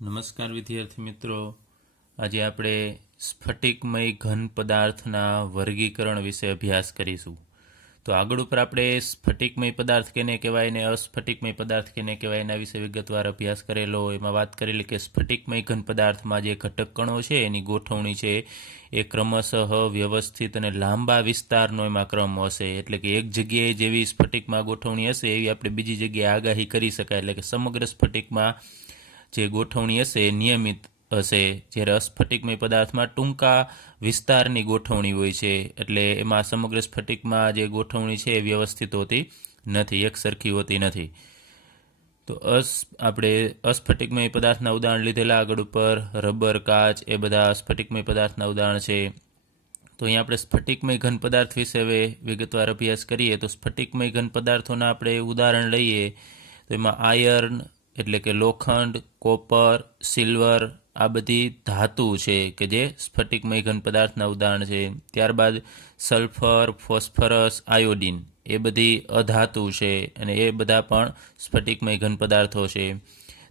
નમસ્કાર વિદ્યાર્થી મિત્રો, આજે આપણે સ્ફટિકમય ઘન પદાર્થના વર્ગીકરણ વિશે અભ્યાસ કરીશું. તો આગળ ઉપર આપણે સ્ફટિકમય પદાર્થ કેને કહેવાય ને અસ્ફટિકમય પદાર્થ કેને કહેવાય એના વિશે વિગતવાર અભ્યાસ કરેલો. એમાં વાત કરેલી કે સ્ફટિકમય ઘન પદાર્થમાં જે ઘટક કણો છે એની ગોઠવણી છે એ ક્રમશઃ વ્યવસ્થિત અને લાંબા વિસ્તારનો એમાં ક્રમ હશે. એટલે કે એક જગ્યાએ જેવી સ્ફટિકમાં ગોઠવણી હશે એવી આપણે બીજી જગ્યાએ આગાહી કરી શકાય. એટલે કે સમગ્ર સ્ફટિકમાં જે ગોઠવણી હશે એ નિયમિત હશે, જ્યારે અસ્ફટિકમય પદાર્થમાં ટૂંકા વિસ્તારની ગોઠવણી હોય છે. એટલે એમાં સમગ્ર સ્ફટિકમાં જે ગોઠવણી છે એ વ્યવસ્થિત હોતી નથી, એકસરખી હોતી નથી. તો આપણે અસ્ફટિકમય પદાર્થના ઉદાહરણ લીધેલા આગળ ઉપર, રબર, કાચ, એ બધા સ્ફટિકમય પદાર્થના ઉદાહરણ છે. તો અહીંયા આપણે સ્ફટિકમય ઘન પદાર્થ વિશે હવે વિગતવાર અભ્યાસ કરીએ. તો સ્ફટિકમય ઘન પદાર્થોના આપણે ઉદાહરણ લઈએ તો એમાં આયર્ન એટલે કે લોખંડ, કોપર, સિલ્વર આ બધી ધાતુ છે કે જે સ્ફટિકમય ઘન પદાર્થના ઉદાહરણ છે. ત્યારબાદ સલ્ફર, ફોસ્ફરસ, આયોડિન એ બધી અધાતુ છે અને એ બધા પણ સ્ફટિકમય ઘન પદાર્થો છે.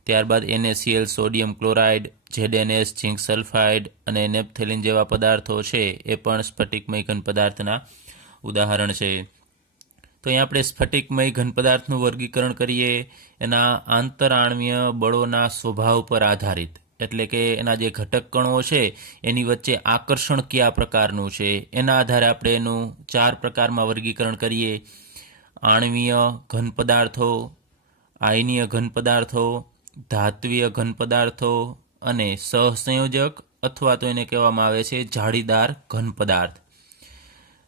ત્યારબાદ NaCl, sodium chloride, ZnS, zinc sulphide અને નેપ્થેલિન જેવા પદાર્થો છે એ પણ સ્ફટિકમય ઘન પદાર્થના ઉદાહરણ છે. તો અહીં આપણે સ્ફટિકમય ઘન પદાર્થનું વર્ગીકરણ કરીએ એના આંતરઆણ્વીય બળોના સ્વભાવ પર આધારિત. એટલે કે એના જે ઘટક કણો છે એની વચ્ચે આકર્ષણ કયા પ્રકારનું છે એના આધારે આપણે એનું 4 પ્રકારમાં વર્ગીકરણ કરીએ. આણ્વીય ઘન પદાર્થો, આયનીય ઘન પદાર્થો, ધાત્વીય ઘન પદાર્થો અને સહસંયોજક અથવા તો એને કહેવામાં આવે છે જાળીદાર ઘન પદાર્થ.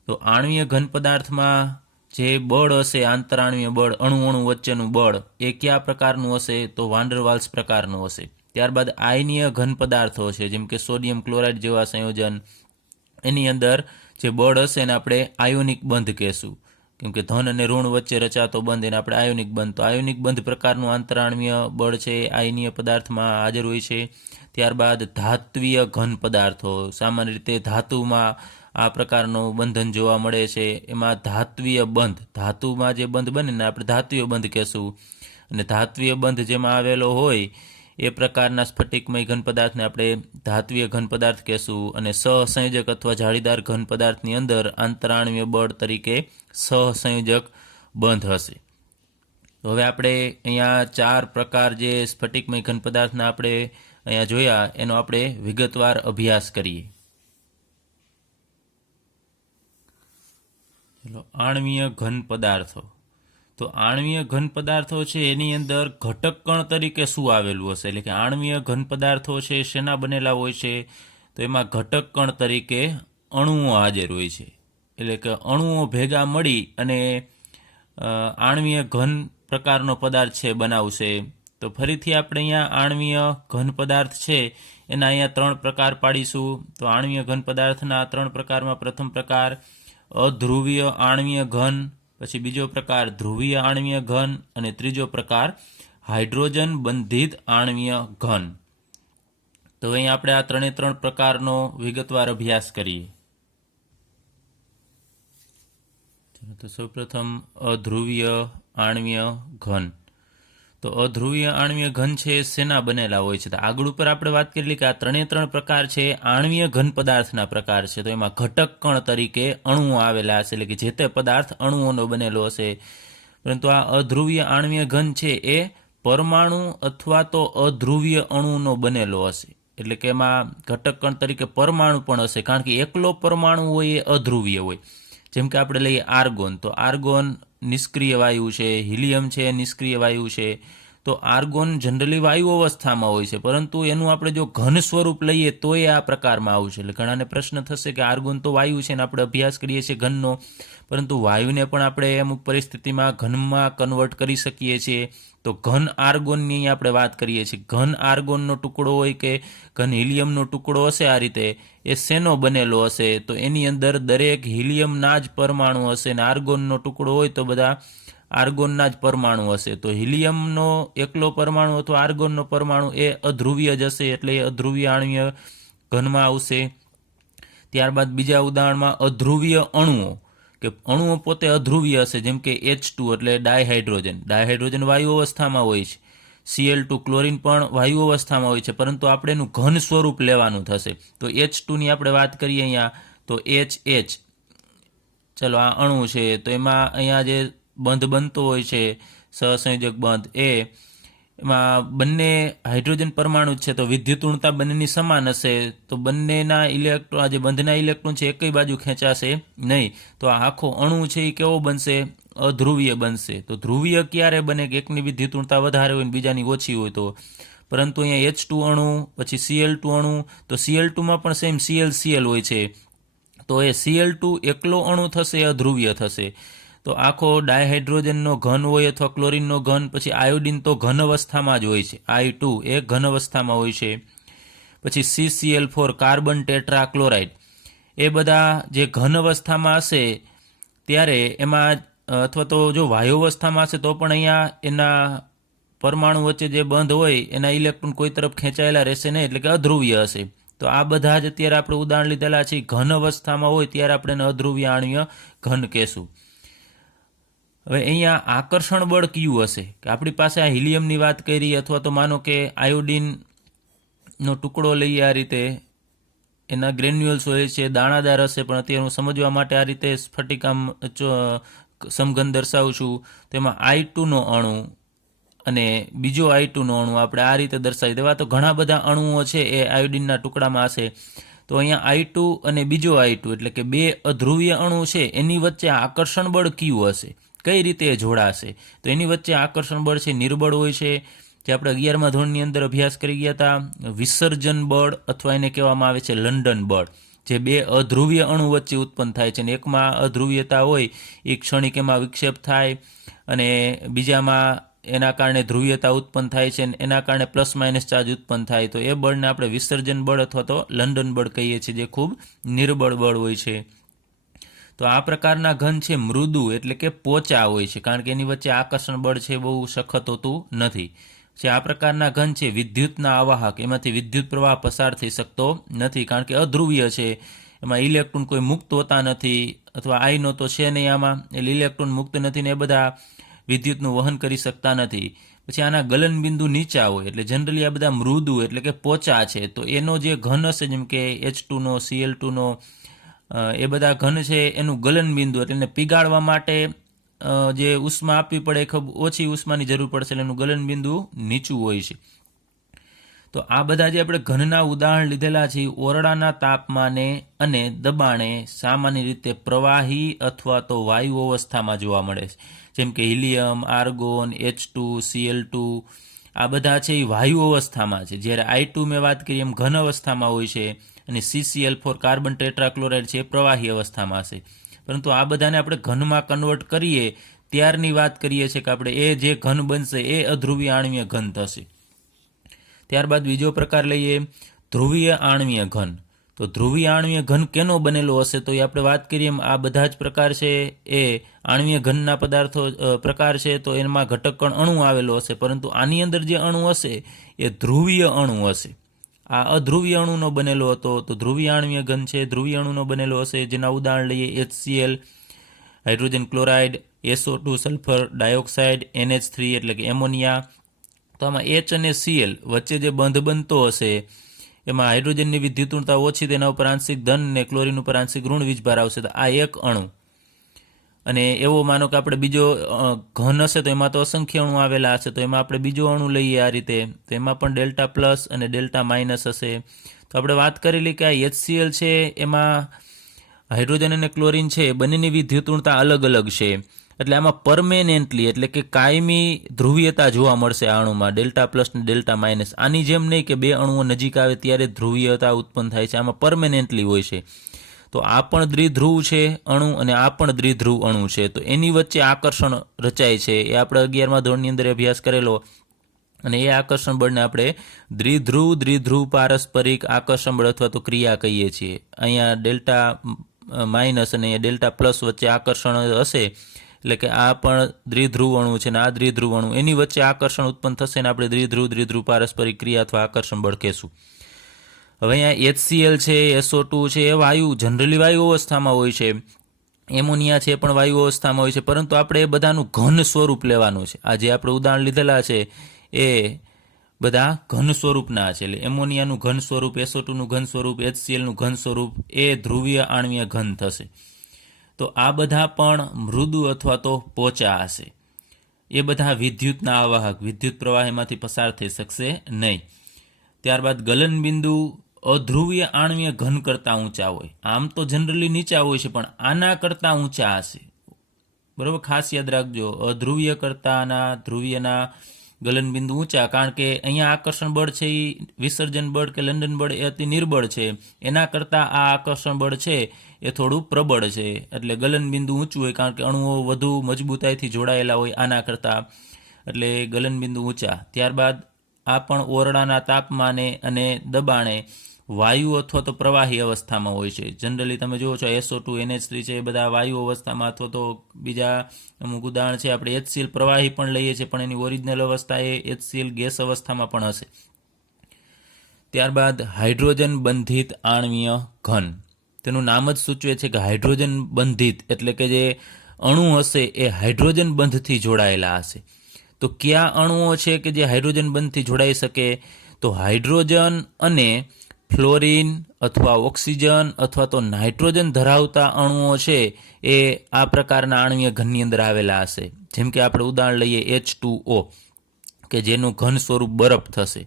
તો આણ્વીય ઘન પદાર્થમાં જે બળ હશે, આંતરાણ્વીય બળ, અણુ વચ્ચેનું બળ, એ કયા પ્રકારનું હશે? તો વાન ડર વાલ્સ પ્રકારનું હશે. ત્યારબાદ આયનીય ઘન પદાર્થો છે જેમ કે સોડિયમ ક્લોરાઇડ જેવા સંયોજન, એની અંદર જે બળ હશે એને આપણે આયોનિક બંધ કહેશું. કેમ કે ધન અને ઋણ વચ્ચે રચાતો બંધ એને આપણે આયોનિક બંધ. તો આયોનિક બંધ પ્રકારનું આંતરાણ્વીય બળ છે આયનીય પદાર્થમાં હાજર હોય છે. ત્યારબાદ ધાત્વીય ઘન પદાર્થો, સામાન્ય રીતે ધાતુમાં આ પ્રકારનું બંધન જોવા મળે છે. એમાં ધાત્વીય બંધ, ધાતુમાં જે બંધ બને ને આપણે ધાત્વીય બંધ કહેશું. અને ધાત્વીય બંધ જેમાં આવેલો હોય એ પ્રકારના સ્ફટિકમય ઘન પદાર્થને આપણે ધાત્વીય ઘન પદાર્થ કહેશું. અને સહસંયોજક અથવા જાળીદાર ઘન પદાર્થની અંદર આંતરાણ્વીય બળ તરીકે સહસંયોજક બંધ હશે. તો હવે આપણે અહીંયા 4 પ્રકાર જે સ્ફટિકમય ઘન પદાર્થના આપણે અહીંયા જોયા એનો આપણે વિગતવાર અભ્યાસ કરીએ. આણ્વીય ઘન પદાર્થો. તો આણ્વીય ઘન પદાર્થો છે એની અંદર ઘટક કણ તરીકે શું આવેલું હશે? એટલે કે આણ્વીય ઘન પદાર્થો છે શેના બનેલા હોય છે? તો એમાં ઘટક કણ તરીકે અણુઓ હાજર હોય છે. એટલે કે અણુઓ ભેગા મળી અને આણ્વીય ઘન પ્રકારનો પદાર્થ છે બનાવશે. તો ફરીથી આપણે અહીંયા આણ્વીય ઘન પદાર્થ છે એના અહીંયા 3 પ્રકાર પાડીશું. તો આણ્વીય ઘન પદાર્થના 3 પ્રકારમાં પ્રથમ પ્રકાર અધ્રુવીય આણ્વીય ઘન, પછી બીજો પ્રકાર ધ્રુવીય આણ્વીય ઘન અને ત્રીજો પ્રકાર હાઇડ્રોજન બંધિત આણ્વીય ઘન. તો અહીં આપણે આ 3 પ્રકારનો વિગતવાર અભ્યાસ કરીએ. તો સૌપ્રથમ અધ્રુવીય આણ્વીય ઘન. તો અધ્રુવીય આણ્વીય ઘન છે શેના બનેલા હોય છે? તો આગળ ઉપર આપણે વાત કરેલી કે આ 3 પ્રકાર છે આણ્વીય ઘન પદાર્થના પ્રકાર છે. તો એમાં ઘટક કણ તરીકે અણુઓ આવેલા હશે, એટલે કે જે તે પદાર્થ અણુઓનો બનેલો હશે. પરંતુ આ અધ્રુવીય આણ્વીય ઘન છે એ પરમાણુ અથવા તો અધ્રુવીય અણુનો બનેલો હશે. એટલે કે એમાં ઘટક કણ તરીકે પરમાણુ પણ હશે, કારણ કે એકલો પરમાણુ હોય એ અધ્રુવીય હોય. જેમ કે આપણે લઈએ આર્ગોન. તો આર્ગોન નિષ્ક્રિય વાયુ છે, હિલિયમ છે નિષ્ક્રિય વાયુ છે. તો આર્ગોન જનરલી વાયુ અવસ્થામાં હોય છે, પરંતુ એનું આપણે જો ઘન સ્વરૂપ લઈએ તો એ આ પ્રકારમાં આવશે. એટલે ઘણાને પ્રશ્ન થશે કે આર્ગોન તો વાયુ છે ને આપણે અભ્યાસ કરીએ છીએ ઘનનો, પરંતુ વાયુને પણ આપણે અમુક પરિસ્થિતિમાં ઘનમાં કન્વર્ટ કરી શકીએ છીએ. તો ઘન આર્ગોનની આપણે વાત કરીએ છીએ. ઘન આર્ગોનનો ટુકડો હોય કે ઘન હિલિયમનો ટુકડો હશે આ રીતે, એ શેનો બનેલો હશે? તો એની અંદર દરેક હિલિયમના જ પરમાણુ હશે, અને આર્ગોનનો ટુકડો હોય તો બધા આર્ગોનના જ પરમાણુ હશે. તો હિલિયમનો એકલો પરમાણુ અથવા આર્ગોનનો પરમાણુ એ અધ્રુવીય જ હશે, એટલે એ અધ્રુવીય આણ્વીય ઘનમાં આવશે. ત્યારબાદ બીજા ઉદાહરણમાં અધ્રુવીય અણુઓ, કે અણુઓ પોતે અધ્રુવીય હશે, જેમ કે H2 એટલે ડાયહાઇડ્રોજન. ડાયહાઇડ્રોજન વાયુ અવસ્થામાં હોય છે. Cl2 ક્લોરીન પણ વાયુ અવસ્થામાં હોય છે, પરંતુ આપણે એનું ઘન સ્વરૂપ લેવાનું થશે. તો H2ની આપણે વાત કરીએ અહીંયા તો HH, ચલો આ અણુ છે, તો એમાં અહીંયા જે બંધ બનતો હોય છે સહસંયોજક બંધ એમાં બંને હાઇડ્રોજન પરમાણુ છે, તો વિદ્યુતઋણતા બંનેની સમાન હશે, તો બંનેના ઇલેક્ટ્રોન, આ જે બંધના ઇલેક્ટ્રોન છે એકઈ બાજુ ખેંચાશે નહીં. તો આ આખો અણુ છે એ કેવો બનશે? અધ્રુવીય બનશે. તો ધ્રુવીય ક્યારે બને કે એકની વિદ્યુતઋણતા વધારે હોય ને બીજાની ઓછી હોય તો. પરંતુ અહીંયા H2 અણુ, પછી Cl2 અણુ, તો Cl2માં પણ સેમ Cl હોય છે, તો એ Cl2 એકલો અણુ થશે, અધ્રુવીય થશે. તો આખો ડાયહાઇડ્રોજનનો ઘન હોય અથવા ક્લોરીનનો ઘન, પછી આયોડિન તો ઘન અવસ્થામાં જ હોય છે, I2 એ ઘન અવસ્થામાં હોય છે. પછી CCl4 કાર્બન ટેટ્રાક્લોરાઇડ, એ બધા જે ઘન અવસ્થામાં હશે ત્યારે એમાં, અથવા તો જો વાયુ અવસ્થામાં હશે તો પણ અહીંયા એના પરમાણુ વચ્ચે જે બંધ હોય એના ઇલેક્ટ્રોન કોઈ તરફ ખેંચાયેલા રહેશે નહીં, એટલે કે અધ્રુવીય હશે. તો આ બધા જ અત્યારે આપણે ઉદાહરણ લીધેલા છે. ઘન અવસ્થામાં હોય ત્યારે આપણે એને અધ્રુવીય આણ્વીય ઘન કહેશું. હવે અહીંયા આકર્ષણ બળ કયું હશે? કે આપણી પાસે આ હિલિયમની વાત કરી, અથવા તો માનો કે આયોડિનનો ટુકડો લઈએ, આ રીતે એના ગ્રેન્યુઅલ્સ હોય છે, દાણાદાર હશે, પણ અત્યારે હું સમજવા માટે આ રીતે સ્ફટિકામ સમઘન દર્શાવું છું. તેમાં I2નો અણુ અને બીજો I2નો અણુ આપણે આ રીતે દર્શાવી દેવા. તો ઘણા બધા અણુઓ છે એ આયોડિનના ટુકડામાં હશે. તો અહીંયા I2 અને બીજો I2 એટલે કે બે અધ્રુવીય અણુ છે, એની વચ્ચે આકર્ષણ બળ કયું હશે? કઈ રીતે એ જોડાશે? તો એની વચ્ચે આકર્ષણ બળ છે નિર્બળ હોય છે, જે આપણે 11મા ધોરણની અંદર અભ્યાસ કરી ગયા હતા. વિસર્જન બળ અથવા એને કહેવામાં આવે છે લંડન બળ, જે બે અધ્રુવીય અણુ વચ્ચે ઉત્પન્ન થાય છે, અને એકમાં અધ્રુવીયતા હોય એ ક્ષણિક એમાં વિક્ષેપ થાય, અને બીજામાં એના કારણે ધ્રુવીયતા ઉત્પન્ન થાય છે, એના કારણે પ્લસ માઇનસ ચાર્જ ઉત્પન્ન થાય. તો એ બળને આપણે વિસર્જન બળ અથવા તો લંડન બળ કહીએ છીએ, જે ખૂબ નિર્બળ બળ હોય છે. તો આ પ્રકારના ઘન છે મૃદુ, એટલે કે પોચા હોય છે, કારણ કે એની વચ્ચે આકર્ષણ બળ છે બહુ સખત હોતું નથી. આ પ્રકારના ઘન છે વિદ્યુતના આવાહક, એમાંથી વિદ્યુત પ્રવાહ પસાર થઈ શકતો નથી, કારણ કે અધ્રુવીય છે, એમાં ઇલેક્ટ્રોન કોઈ મુક્ત હોતા નથી, અથવા આયનો તો છે નહીં આમાં, એટલે ઇલેક્ટ્રોન મુક્ત નથી ને એ બધા વિદ્યુતનું વહન કરી શકતા નથી. પછી આના ગલનબિંદુ નીચા હોય, એટલે જનરલી આ બધા મૃદુ એટલે કે પોચા છે. તો એનો જે ઘન હશે, જેમ કે H2નો, Cl2નો, એ બધા ઘન છે, એનું ગલનબિંદુ એટલે એને પીગાળવા માટે જે ઉષ્મા આપવી પડે, ખૂબ ઓછી ઉષ્માની જરૂર પડશે, એટલે એનું ગલનબિંદુ નીચું હોય છે. તો આ બધા જે આપણે ઘનના ઉદાહરણ લીધેલા છે, ઓરડાના તાપમાને અને દબાણે સામાન્ય રીતે પ્રવાહી અથવા તો વાયુ અવસ્થામાં જોવા મળે છે. જેમ કે હિલિયમ, આર્ગોન, H2, Cl2, આ બધા છે એ વાયુ અવસ્થામાં છે, જ્યારે I2 મેં વાત કરી એમ ઘન અવસ્થામાં હોય છે, અને CCl4 કાર્બન ટેટ્રાક્લોરાઇડ છે એ પ્રવાહી અવસ્થામાં હશે. પરંતુ આ બધાને આપણે ઘનમાં કન્વર્ટ કરીએ ત્યારની વાત કરીએ છીએ કે આપણે એ જે ઘન બનશે એ અધ્રુવીય આણ્વીય ઘન થશે. ત્યારબાદ બીજો પ્રકાર લઈએ, ધ્રુવીય આણ્વીય ઘન. તો ધ્રુવીય આણ્વીય ઘન કેનો બનેલો હશે? તો એ આપણે વાત કરીએ એમ આ બધા જ પ્રકાર છે એ આણ્વીય ઘનના પદાર્થો પ્રકાર છે, તો એમાં ઘટક કણ અણુ આવેલો હશે, પરંતુ આની અંદર જે અણુ હશે એ ધ્રુવીય અણુ હશે. આ અધ્રુવીય અણુનો બનેલો હતો, તો ધ્રુવીય આણ્વીય ઘન છે ધ્રુવીય અણુનો બનેલો હશે. જેના ઉદાહરણ લઈએ HCl, hydrogen chloride, SO2 sulphur dioxide, NH3 એટલે કે એમોનિયા. તો આમાં H અને Cl વચ્ચે જે બંધ બનતો હશે એમાં હાઇડ્રોજનની વિદ્યુતઋણતા ઓછી, તેના ઉપર આંશિક ધન ને ક્લોરીન ઉપર આંશિક ઋણ વીજભાર આવશે. તો આ એક અણુ, અને એવો માનો કે આપણે બીજો ઘન હશે તો એમાં તો અસંખ્ય અણુ આવેલા હશે, તો એમાં આપણે બીજો અણુ લઈએ આ રીતે, તો એમાં પણ ડેલ્ટા પ્લસ અને ડેલ્ટા માઇનસ હશે. તો આપણે વાત કરેલી કે આ HCl છે એમાં હાઇડ્રોજન અને ક્લોરીન છે બંનેની વિદ્યુતઋણતા અલગ અલગ છે, એટલે આમાં પરમેનેન્ટલી એટલે કે કાયમી ધ્રુવીયતા જોવા મળશે આ અણુમાં, ડેલ્ટા પ્લસ ને ડેલ્ટા માઇનસ. આની જેમ નહીં કે બે અણુઓ નજીક આવે ત્યારે ધ્રુવીયતા ઉત્પન્ન થાય છે, આમાં પરમેનેન્ટલી હોય છે. તો આ પણ દ્વિધ્રુવ છે અણુ અને આ પણ દ્વિધ્રુવ અણુ છે, તો એની વચ્ચે આકર્ષણ રચાય છે. એ આપણે 11મા ધોરણની અંદર અભ્યાસ કરેલો, અને એ આકર્ષણ બળને આપણે દ્વિધ્રુવ પારસ્પરિક આકર્ષણ બળ અથવા તો ક્રિયા કહીએ છીએ. અહીંયા ડેલ્ટા માઇનસ અને ડેલ્ટા પ્લસ વચ્ચે આકર્ષણ હશે, એટલે કે આ પણ દ્વિધ્રુવ અણુ છે ને આ દ્વિધ્રુવ અણુ, એની વચ્ચે આકર્ષણ ઉત્પન્ન થશે ને આપણે દ્વિધ્રુવ પારસ્પરિક ક્રિયા અથવા આકર્ષણ બળ કહેશું. હવે અહીંયા HCl છે, SO2 છે, એ વાયુ જનરલી વાયુ અવસ્થામાં હોય છે, એમોનિયા છે પણ વાયુ અવસ્થામાં હોય છે, પરંતુ આપણે એ બધાનું ઘન સ્વરૂપ લેવાનું છે. આ જે આપણે ઉદાહરણ લીધેલા છે એ બધા ઘન સ્વરૂપના છે. એટલે એમોનિયાનું ઘન સ્વરૂપ, SO2નું ઘન સ્વરૂપ, HClનું ઘન સ્વરૂપ એ ધ્રુવીય આણ્વીય ઘન થશે. તો આ બધા પણ મૃદુ અથવા તો પોચા હશે. એ બધા વિદ્યુતના આવાહક, વિદ્યુત પ્રવાહીમાંથી પસાર થઈ શકશે નહીં. ત્યારબાદ ગલનબિંદુ અધ્રુવીય આણ્વીય ઘન કરતાં ઊંચા હોય. આમ તો જનરલી નીચા હોય છે, પણ આના કરતાં ઊંચા હશે. બરાબર, ખાસ યાદ રાખજો, અધ્રુવીય કરતાંના ધ્રુવીયના ગલનબિંદુ ઊંચા, કારણ કે અહીંયા આકર્ષણ બળ છે એ વિસર્જન બળ કે લંડન બળ એ અતિ નિર્બળ છે. એના કરતાં આ આકર્ષણ બળ છે એ થોડું પ્રબળ છે. એટલે ગલનબિંદુ ઊંચું હોય, કારણ કે અણુઓ વધુ મજબૂતાઈથી જોડાયેલા હોય આના કરતાં, એટલે ગલનબિંદુ ઊંચા. ત્યારબાદ આ પણ ઓરડાના તાપમાને અને દબાણે વાયુ અથવા તો પ્રવાહી અવસ્થામાં હોય છે. જનરલી તમે જુઓ છો SO2, NH3 છે, એ બધા વાયુ અવસ્થામાં અથવા તો બીજા અમુક ઉદાહરણ છે આપણે HCl પ્રવાહી પણ લઈએ છીએ, પણ એની ઓરિજિનલ અવસ્થા એ HCl ગેસ અવસ્થામાં પણ હશે. ત્યારબાદ હાઇડ્રોજન બંધિત આણ્વીય ઘન. તેનું નામ જ સૂચવે છે કે હાઇડ્રોજન બંધિત, એટલે કે જે અણુ હશે એ હાઇડ્રોજન બંધથી જોડાયેલા હશે. તો કયા અણુઓ છે કે જે હાઇડ્રોજન બંધથી જોડાઈ શકે? તો હાઇડ્રોજન અને ફ્લોરિન અથવા ઓક્સિજન અથવા તો નાઇટ્રોજન ધરાવતા અણુઓ છે એ આ પ્રકારના આણ્વીય ઘનની અંદર આવેલા હશે. જેમ કે આપણે ઉદાહરણ લઈએ H2O, કે જેનું ઘન સ્વરૂપ બરફ થશે.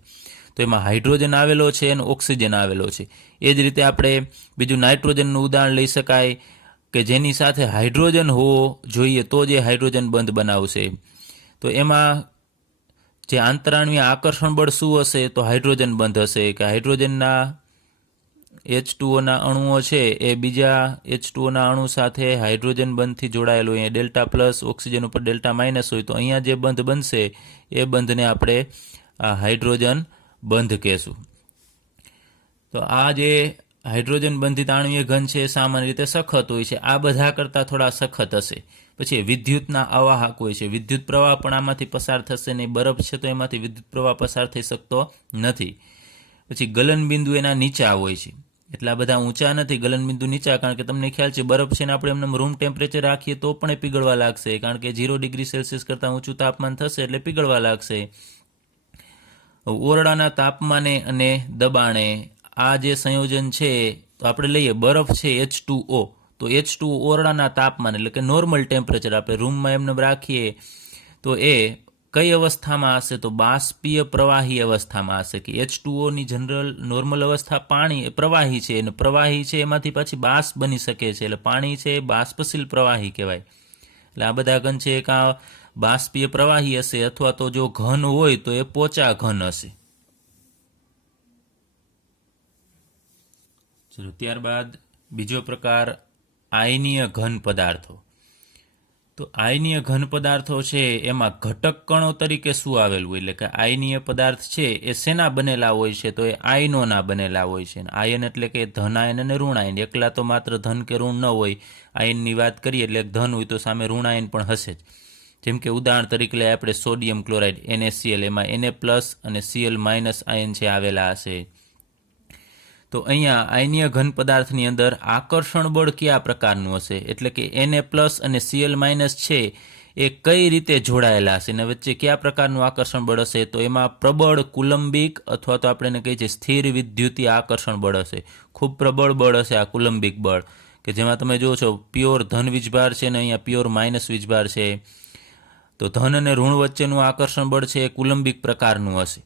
તો એમાં હાઇડ્રોજન આવેલો છે અને ઓક્સિજન આવેલો છે. એ જ રીતે આપણે બીજું નાઇટ્રોજનનું ઉદાહરણ લઈ શકાય, કે જેની સાથે હાઇડ્રોજન હોવો જોઈએ તો જે હાઇડ્રોજન બંધ બનાવશે. તો એમાં જે આંતરાણ્વીય આકર્ષણ બળ શું હશે? તો હાઇડ્રોજન બંધ હશે, કે હાઇડ્રોજનના H2O ના અણુઓ છે એ બીજા H2O ના અણુ સાથે હાઇડ્રોજન બંધથી જોડાયેલું, અહીંયા ડેલ્ટા પ્લસ, ઓક્સિજન ઉપર ડેલ્ટા માઇનસ હોય, તો અહીંયા જે બંધ બનશે એ બંધને આપણે આ હાઇડ્રોજન બંધ કહેશું. તો આ જે હાઇડ્રોજન બંધિત આણ્વીય ઘન છે સામાન્ય રીતે સખત હોય છે. આ બધા કરતાં થોડા સખત હશે. પછી વિદ્યુતના અવાહક હોય છે. વિદ્યુત પ્રવાહ પણ આમાંથી પસાર થશે નહીં. બરફ છે તો એમાંથી વિદ્યુત પ્રવાહ પસાર થઈ શકતો નથી. પછી ગલનબિંદુ એના નીચા હોય છે. એટલા બધા ઊંચા નથી, ગલનબિંદુ નીચા, કારણ કે તમને ખ્યાલ છે બરફ છે ને આપણે એમને રૂમ ટેમ્પરેચર રાખીએ તો પણ એ પીગળવા લાગશે, કારણ કે 0 ડિગ્રી સેલ્સિયસ કરતાં ઊંચું તાપમાન થશે એટલે પીગળવા લાગશે. ઓરડાના તાપમાને અને દબાણે આ જે સંયોજન છે, તો આપણે લઈએ બરફ છે H2O, તો H2O ઓરડાના તાપમાન એટલે કે નોર્મલ ટેમ્પરેચર આપણે રૂમમાં એમને રાખીએ તો એ કઈ અવસ્થામાં હશે? તો બાષ્પીય પ્રવાહી અવસ્થામાં હશે. કે H2Oની જનરલ નોર્મલ અવસ્થા પાણી પ્રવાહી છે, અને પ્રવાહી છે એમાંથી પાછી બાષ્પ બની શકે છે, એટલે પાણી છે એ બાષ્પશીલ પ્રવાહી કહેવાય. એટલે આ બધા ઘન છે એક આ બાષ્પીય પ્રવાહી હશે, અથવા તો જો ઘન હોય તો એ પોચા ઘન હશે. ચલો, ત્યારબાદ બીજો પ્રકાર આયનીય ઘન પદાર્થો. તો આયનીય ઘન પદાર્થો છે એમાં ઘટક કણો તરીકે શું આવેલું હોય? એટલે કે આયનીય પદાર્થ છે એ શેના બનેલા હોય છે? તો એ આયનોના બનેલા હોય છે. આયન એટલે કે ધન આયન અને ઋણ આયન. એકલા તો માત્ર ધન કે ઋણ ન હોય. આયનની વાત કરીએ એટલે ધન હોય તો સામે ઋણ આયન પણ હશે જ. જેમ કે ઉદાહરણ તરીકે લઈએ આપણે સોડિયમ ક્લોરાઇડ NaCl, એમાં Na+ અને Cl- આયન છે આવેલા હશે. તો અહીંયા આયનીય ઘન પદાર્થની અંદર આકર્ષણ બળ કયા પ્રકારનું હશે? એટલે કે Na+ અને Cl- છે એ કઈ રીતે જોડાયેલા હશે અને વચ્ચે કયા પ્રકારનું આકર્ષણ બળ હશે? તો એમાં પ્રબળ કુલંબિક અથવા તો આપણે એને કહીએ છીએ સ્થિર વિદ્યુતીય આકર્ષણ બળ હશે. ખૂબ પ્રબળ બળ હશે આ કુલંબિક બળ, કે જેમાં તમે જુઓ છો પ્યોર ધન વીજભાર છે ને અહીંયા પ્યોર માઇનસ વીજભાર છે. તો ધન અને ઋણ વચ્ચેનું આકર્ષણ બળ છે એ કુલંબિક પ્રકારનું હશે.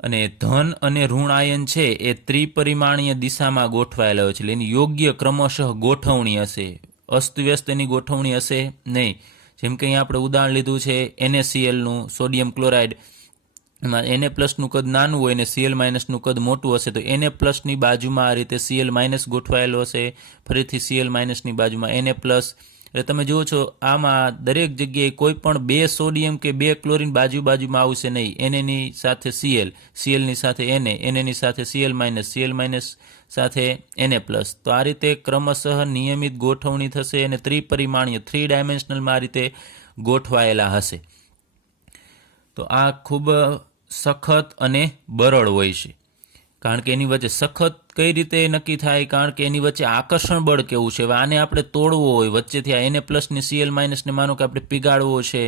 અને ધન અને ઋણ આયન છે એ ત્રિપરિમાણીય દિશામાં ગોઠવાયેલા હોય છે, એટલે એની યોગ્ય ક્રમશઃ ગોઠવણી હશે. અસ્તવ્યસ્ત એની ગોઠવણી હશે નહીં. જેમ કે અહીંયા આપણે ઉદાહરણ લીધું છે NaClનું, સોડિયમ ક્લોરાઇડ, એમાં Na+નું કદ નાનું હોય અને Cl- કદ મોટું હશે. તો Na+ની બાજુમાં આ રીતે Cl- ગોઠવાયેલો હશે, ફરીથી Cl- બાજુમાં Na+. એટલે તમે જુઓ છો આમાં દરેક જગ્યાએ કોઈ પણ 2 સોડિયમ કે 2 ક્લોરિન બાજુમાં આવશે નહીં. Naની સાથે Cl, Clની સાથે Na, Naની સાથે Cl-, Cl- સાથે Na+. તો આ રીતે ક્રમશઃ નિયમિત ગોઠવણી થશે અને ત્રિપરિમાણીય 3 ડાયમેન્શનલમાં આ રીતે ગોઠવાયેલા હશે. તો આ ખૂબ સખત અને બરડ હોય છે, કારણ કે એની વચ્ચે સખત કઈ રીતે નક્કી થાય? કારણ કે એની વચ્ચે આકર્ષણ બળ કેવું છે. હવે આને આપણે તોડવો હોય, વચ્ચેથી આ Na+ ને Cl- ને માનો કે આપણે પીગાળવો છે,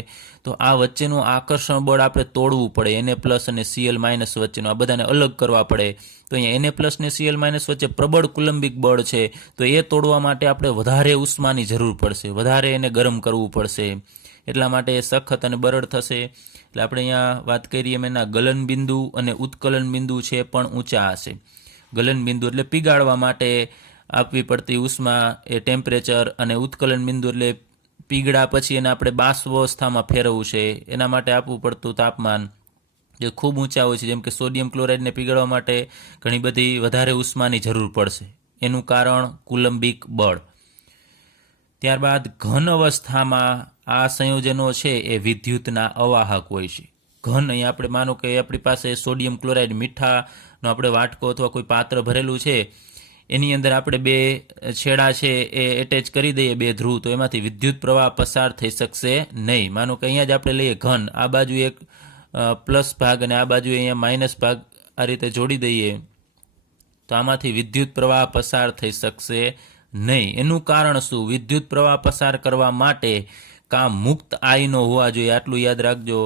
તો આ વચ્ચેનું આકર્ષણ બળ આપણે તોડવું પડે. Na+ અને Cl- વચ્ચેનું આ બધાને અલગ કરવા પડે. તો અહીંયા Na+ ને Cl- વચ્ચે પ્રબળ કુલંબિક બળ છે, તો એ તોડવા માટે આપણે વધારે ઉષ્માની જરૂર પડશે, વધારે એને ગરમ કરવું પડશે. એટલા માટે એ સખત અને બરડ થશે. એટલે આપણે અહીંયા વાત કરીએ એમ એના ગલન બિંદુ અને ઉત્કલન બિંદુ છે પણ ઊંચા હશે. ગલન બિંદુ એટલે પીગાળવા માટે આપવી પડતી ઉષ્મા એ ટેમ્પરેચર, અને ઉત્કલન બિંદુ એટલે પીગળા પછી એને આપણે બાષ્પાવસ્થામાં ફેરવવું છે, એના માટે આપવું પડતું તાપમાન જે ખૂબ ઊંચા હોય છે. જેમ કે સોડિયમ ક્લોરાઇડને પીગાળવા માટે ઘણી બધી વધારે ઉષ્માની જરૂર પડશે. એનું કારણ કુલંબિક બળ. ત્યારબાદ ઘન અવસ્થામાં આ સંયોજનો છે એ વિદ્યુતના અવાહક હોય છે. ઘન, અહીંયા આપણે માનો કે આપણી પાસે સોડિયમ ક્લોરાઇડ મીઠાનો આપણે વાટકો અથવા કોઈ પાત્ર ભરેલું છે, એની અંદર આપણે બે છેડા છે એ એટેચ કરી દઈએ, બે ધ્રુવ, તો એમાંથી વિદ્યુત પ્રવાહ પસાર થઈ શકશે નહીં. માનો કે અહીંયા જ આપણે લઈએ ઘન, આ બાજુ એક પ્લસ ભાગ અને આ બાજુ અહીંયા માઇનસ ભાગ આ રીતે જોડી દઈએ, તો આમાંથી વિદ્યુત પ્રવાહ પસાર થઈ શકશે નહીં. એનું કારણ શું? વિદ્યુત પ્રવાહ પસાર કરવા માટે કાં મુક્ત આયનો હોવા જોઈએ, આટલું યાદ રાખજો.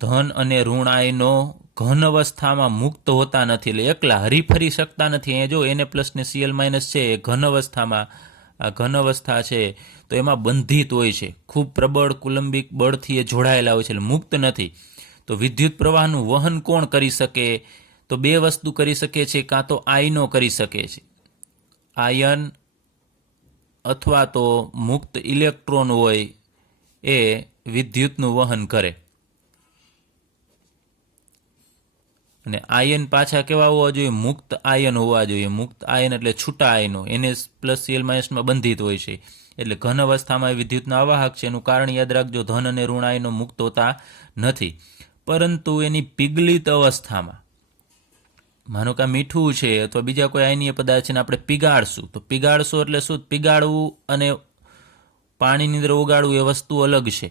ધન અને ઋણ આયનો ઘન અવસ્થામાં મુક્ત હોતા નથી, એટલે એકલા હરીફરી શકતા નથી. અહીંયા જો Na+ ને Cl- છે એ ઘન અવસ્થામાં, આ ઘન અવસ્થા છે તો એમાં બંધિત હોય છે, ખૂબ પ્રબળ કુલંબિક બળથી એ જોડાયેલા હોય છે, એટલે મુક્ત નથી. તો વિદ્યુત પ્રવાહનું વહન કોણ કરી શકે? તો બે વસ્તુ કરી શકે છે, કાં તો આયનો કરી શકે છે, આયન, અથવા તો મુક્ત ઇલેક્ટ્રોન હોય એ વિદ્યુતનું વહન કરે. અને આયન પાછા કેવા હોવા જોઈએ? મુક્ત આયન હોવા જોઈએ. મુક્ત આયન એટલે છૂટા આયનો, Na+ Cl- માં બંધિત હોય છે. એટલે ઘન અવસ્થામાં એ વિદ્યુતના અવાહક છે. એનું કારણ યાદ રાખજો, ધન અને ઋણ આયનો મુક્ત હોતા નથી. પરંતુ એની પીગલિત અવસ્થામાં, માનો કે મીઠું છે અથવા બીજા કોઈ આયનીય પદાર્થ છે ને આપણે પીગાળશું, તો પીગાળશું એટલે શું? પીગાળવું અને પાણીની અંદર ઓગાળવું એ વસ્તુ અલગ છે.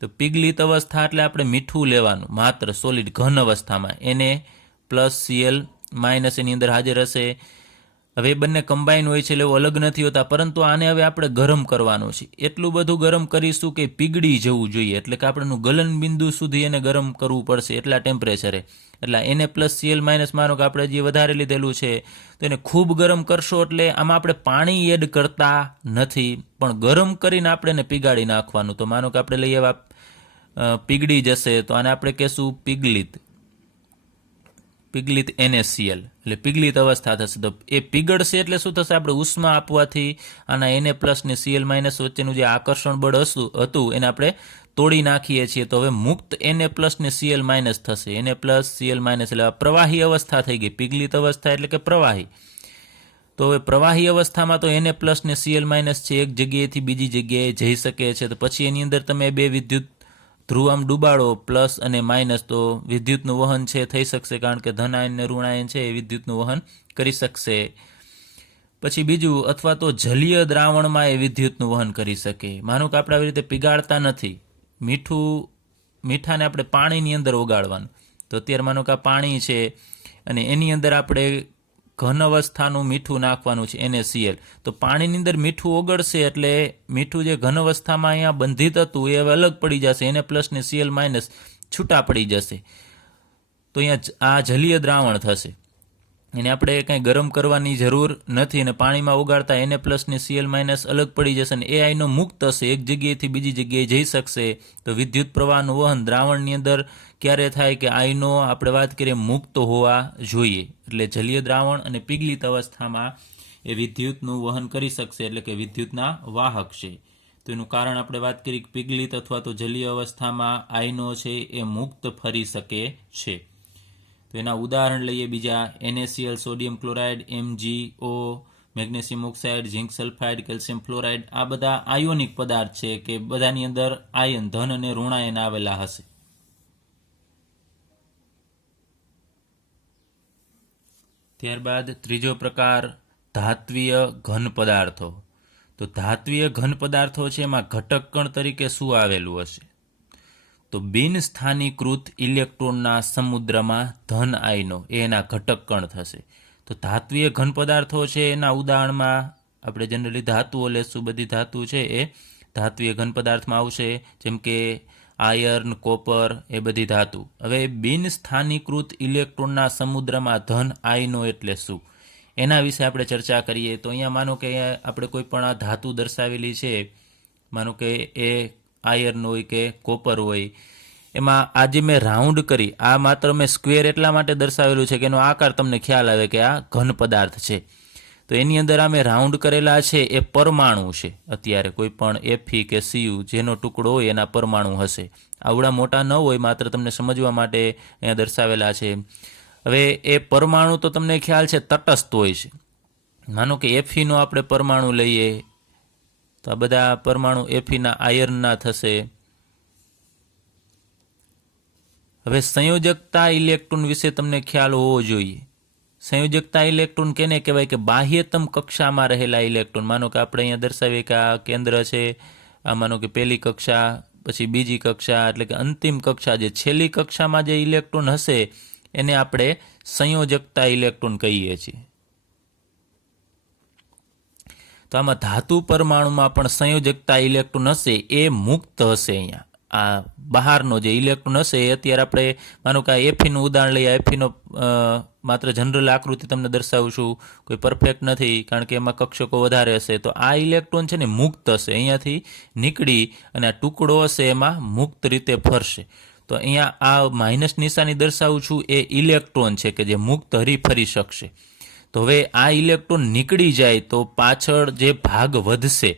તો પીગલિત અવસ્થા એટલે આપણે મીઠું લેવાનું, માત્ર સોલિડ ઘન અવસ્થામાં Na+ Cl- એની અંદર હાજર હશે. હવે એ બંને કમ્બાઈન હોય છે એટલે એવું અલગ નથી હોતા, પરંતુ આને હવે આપણે ગરમ કરવાનું છે. એટલું બધું ગરમ કરીશું કે પીગળી જવું જોઈએ, એટલે કે આપણને ગલન બિંદુ સુધી એને ગરમ કરવું પડશે એટલા ટેમ્પરેચરે. એટલે Na+ Cl- માનો કે આપણે જે વધારે લીધેલું છે તો એને ખૂબ ગરમ કરશો, એટલે આમાં આપણે પાણી એડ કરતા નથી, પણ ગરમ કરીને આપણે એને પીગાળી નાખવાનું. તો માનો કે આપણે લઈએ પીગળી જશે, તો આને આપણે કહેશું પીગલિત NaCl, એટલે પીગલિત અવસ્થા થશે. તો એ પીગળશે એટલે શું થશે? આપણે ઉષ્મા આપવાથી આના Na+ ને Cl- વચ્ચેનું જે આકર્ષણ બળ હતું એને આપણે તોડી નાખીએ છીએ. તો હવે મુક્ત Na+ ને Cl- થશે. Na+ Cl- એટલે પ્રવાહી અવસ્થા થઈ ગઈ. પીગલિત અવસ્થા એટલે કે પ્રવાહી. તો હવે પ્રવાહી અવસ્થામાં તો Na+ ને Cl- છે, એક જગ્યાએથી બીજી જગ્યાએ જઈ શકે છે. તો પછી એની અંદર તમે બે વિદ્યુત ધ્રુવ આમ ડૂબાડો, પ્લસ અને માઇનસ, તો વિદ્યુતનું વહન છે થઈ શકશે, કારણ કે ધન આયન ને ઋણ આયન છે એ વિદ્યુતનું વહન કરી શકશે. પછી બીજું, અથવા તો જલીય દ્રાવણમાં એ વિદ્યુતનું વહન કરી શકે. માનો કે આપણે આવી રીતે પીગાળતા નથી, મીઠાને આપણે પાણીની અંદર ઓગાળવાનું, તો અત્યારે માનો કે આ પાણી છે અને એની અંદર આપણે ઘન અવસ્થાનું મીઠું નાખવાનું છે NaCl, તો પાણીની અંદર મીઠું ઓગળશે એટલે મીઠું જે ઘન અવસ્થામાં અહીંયા બંધિત હતું એ હવે અલગ પડી જશે, Na+ ને Cl- છૂટા પડી જશે. તો અહીંયા આ જલીય દ્રાવણ થશે. એને આપણે કંઈ ગરમ કરવાની જરૂર નથી, અને પાણીમાં ઓગાળતા Na+ ને Cl- અલગ પડી જશે અને એ આયનો મુક્ત હશે, એક જગ્યાએથી બીજી જગ્યાએ જઈ શકશે. તો વિદ્યુત પ્રવાહનું વહન દ્રાવણની અંદર ક્યારે થાય કે આયનો આપણે વાત કરીએ મુક્ત હોવા જોઈએ. એટલે જલીય દ્રાવણ અને પીગલિત અવસ્થામાં એ વિદ્યુતનું વહન કરી શકશે, એટલે કે વિદ્યુતના વાહક છે. તો એનું કારણ આપણે વાત કરી, પીગલિત અથવા તો જલીય અવસ્થામાં આયનો છે એ મુક્ત ફરી શકે છે. તો એના ઉદાહરણ લઈએ બીજા, NaCl, sodium chloride, MgO, magnesium oxide, zinc sulphide, calcium fluoride, આ બધા આયોનિક પદાર્થ છે કે બધાની અંદર આયન, ધન અને ઋણ આયન આવેલા હશે. ત્યારબાદ ત્રીજો પ્રકાર, ધાત્વીય ઘન પદાર્થો. તો ધાત્વીય ઘન પદાર્થો છે એમાં ઘટક કણ તરીકે શું આવેલું હશે? તો બિન સ્થાનીકૃત ઇલેક્ટ્રોનના સમુદ્રમાં ધન આયનો એ એના ઘટક કણ થશે. તો ધાત્વીય ઘન પદાર્થો છે એના ઉદાહરણમાં આપણે જનરલી ધાતુઓ લેશું, બધી ધાતુ છે એ ધાત્વીય ઘન પદાર્થમાં આવશે, જેમ કે આયર્ન, કોપર, એ બધી ધાતુ. હવે બિન સ્થાનીકૃત ઇલેક્ટ્રોનના સમુદ્રમાં ધન આયનો એટલે શું, એના વિશે આપણે ચર્ચા કરીએ. તો અહીંયા માનો કે આપણે કોઈ પણ આ ધાતુ દર્શાવેલી છે, માનો કે એ આયર્ન હોય કે કોપર હોય, એમાં આ જે મેં રાઉન્ડ કરી, આ માત્ર મેં સ્ક્વેર એટલા માટે દર્શાવેલું છે કે એનો આકાર તમને ખ્યાલ આવે કે આ ઘન પદાર્થ છે. તો એની અંદર આ મેં રાઉન્ડ કરેલા છે એ પરમાણુ છે. અત્યારે કોઈ પણ Fe કે Cu જેનો ટુકડો હોય એના પરમાણુ હશે. આવડા મોટા ન હોય, માત્ર તમને સમજવા માટે અહીંયા દર્શાવેલા છે. હવે એ પરમાણુ તો તમને ખ્યાલ છે તટસ્થ હોય છે. માનો કે Feનો આપણે પરમાણુ લઈએ તો આ બધા પરમાણુ Feના આયર્નના થશે. હવે સંયોજકતા ઇલેક્ટ્રોન વિશે તમને ખ્યાલ હોવો જોઈએ. સંયોજકતા ઇલેક્ટ્રોન કેને કહેવાય કે બાહ્યતમ કક્ષામાં રહેલા ઇલેક્ટ્રોન. માનો કે આપણે અહીંયા દર્શાવીએ કે આ કેન્દ્ર છે, આ માનો કે પહેલી કક્ષા, પછી બીજી કક્ષા, એટલે કે અંતિમ કક્ષા, જે છેલ્લી કક્ષામાં જે ઇલેક્ટ્રોન હશે એને આપણે સંયોજકતા ઇલેક્ટ્રોન કહીએ છીએ. તો આમાં ધાતુ પરમાણુમાં પણ સંયોજકતા ઇલેક્ટ્રોન હશે એ મુક્ત હશે. અહીંયા આ બહારનો જે ઇલેક્ટ્રોન હશે એ અત્યારે આપણે માનો કે આ Feનું ઉદાહરણ લઈએ. Feનો માત્ર જનરલ આકૃતિ તમને દર્શાવું છું, કોઈ પરફેક્ટ નથી કારણ કે એમાં કક્ષકો વધારે હશે. તો આ ઇલેક્ટ્રોન છે ને મુક્ત હશે, અહીંયાથી નીકળી અને આ ટુકડો હશે એમાં મુક્ત રીતે ફરશે. તો અહીંયા આ માઇનસ નિશાની દર્શાવું છું એ ઇલેક્ટ્રોન છે કે જે મુક્ત હરીફરી શકશે. તો હવે આ ઇલેક્ટ્રોન નીકળી જાય તો પાછળ જે ભાગ વધશે,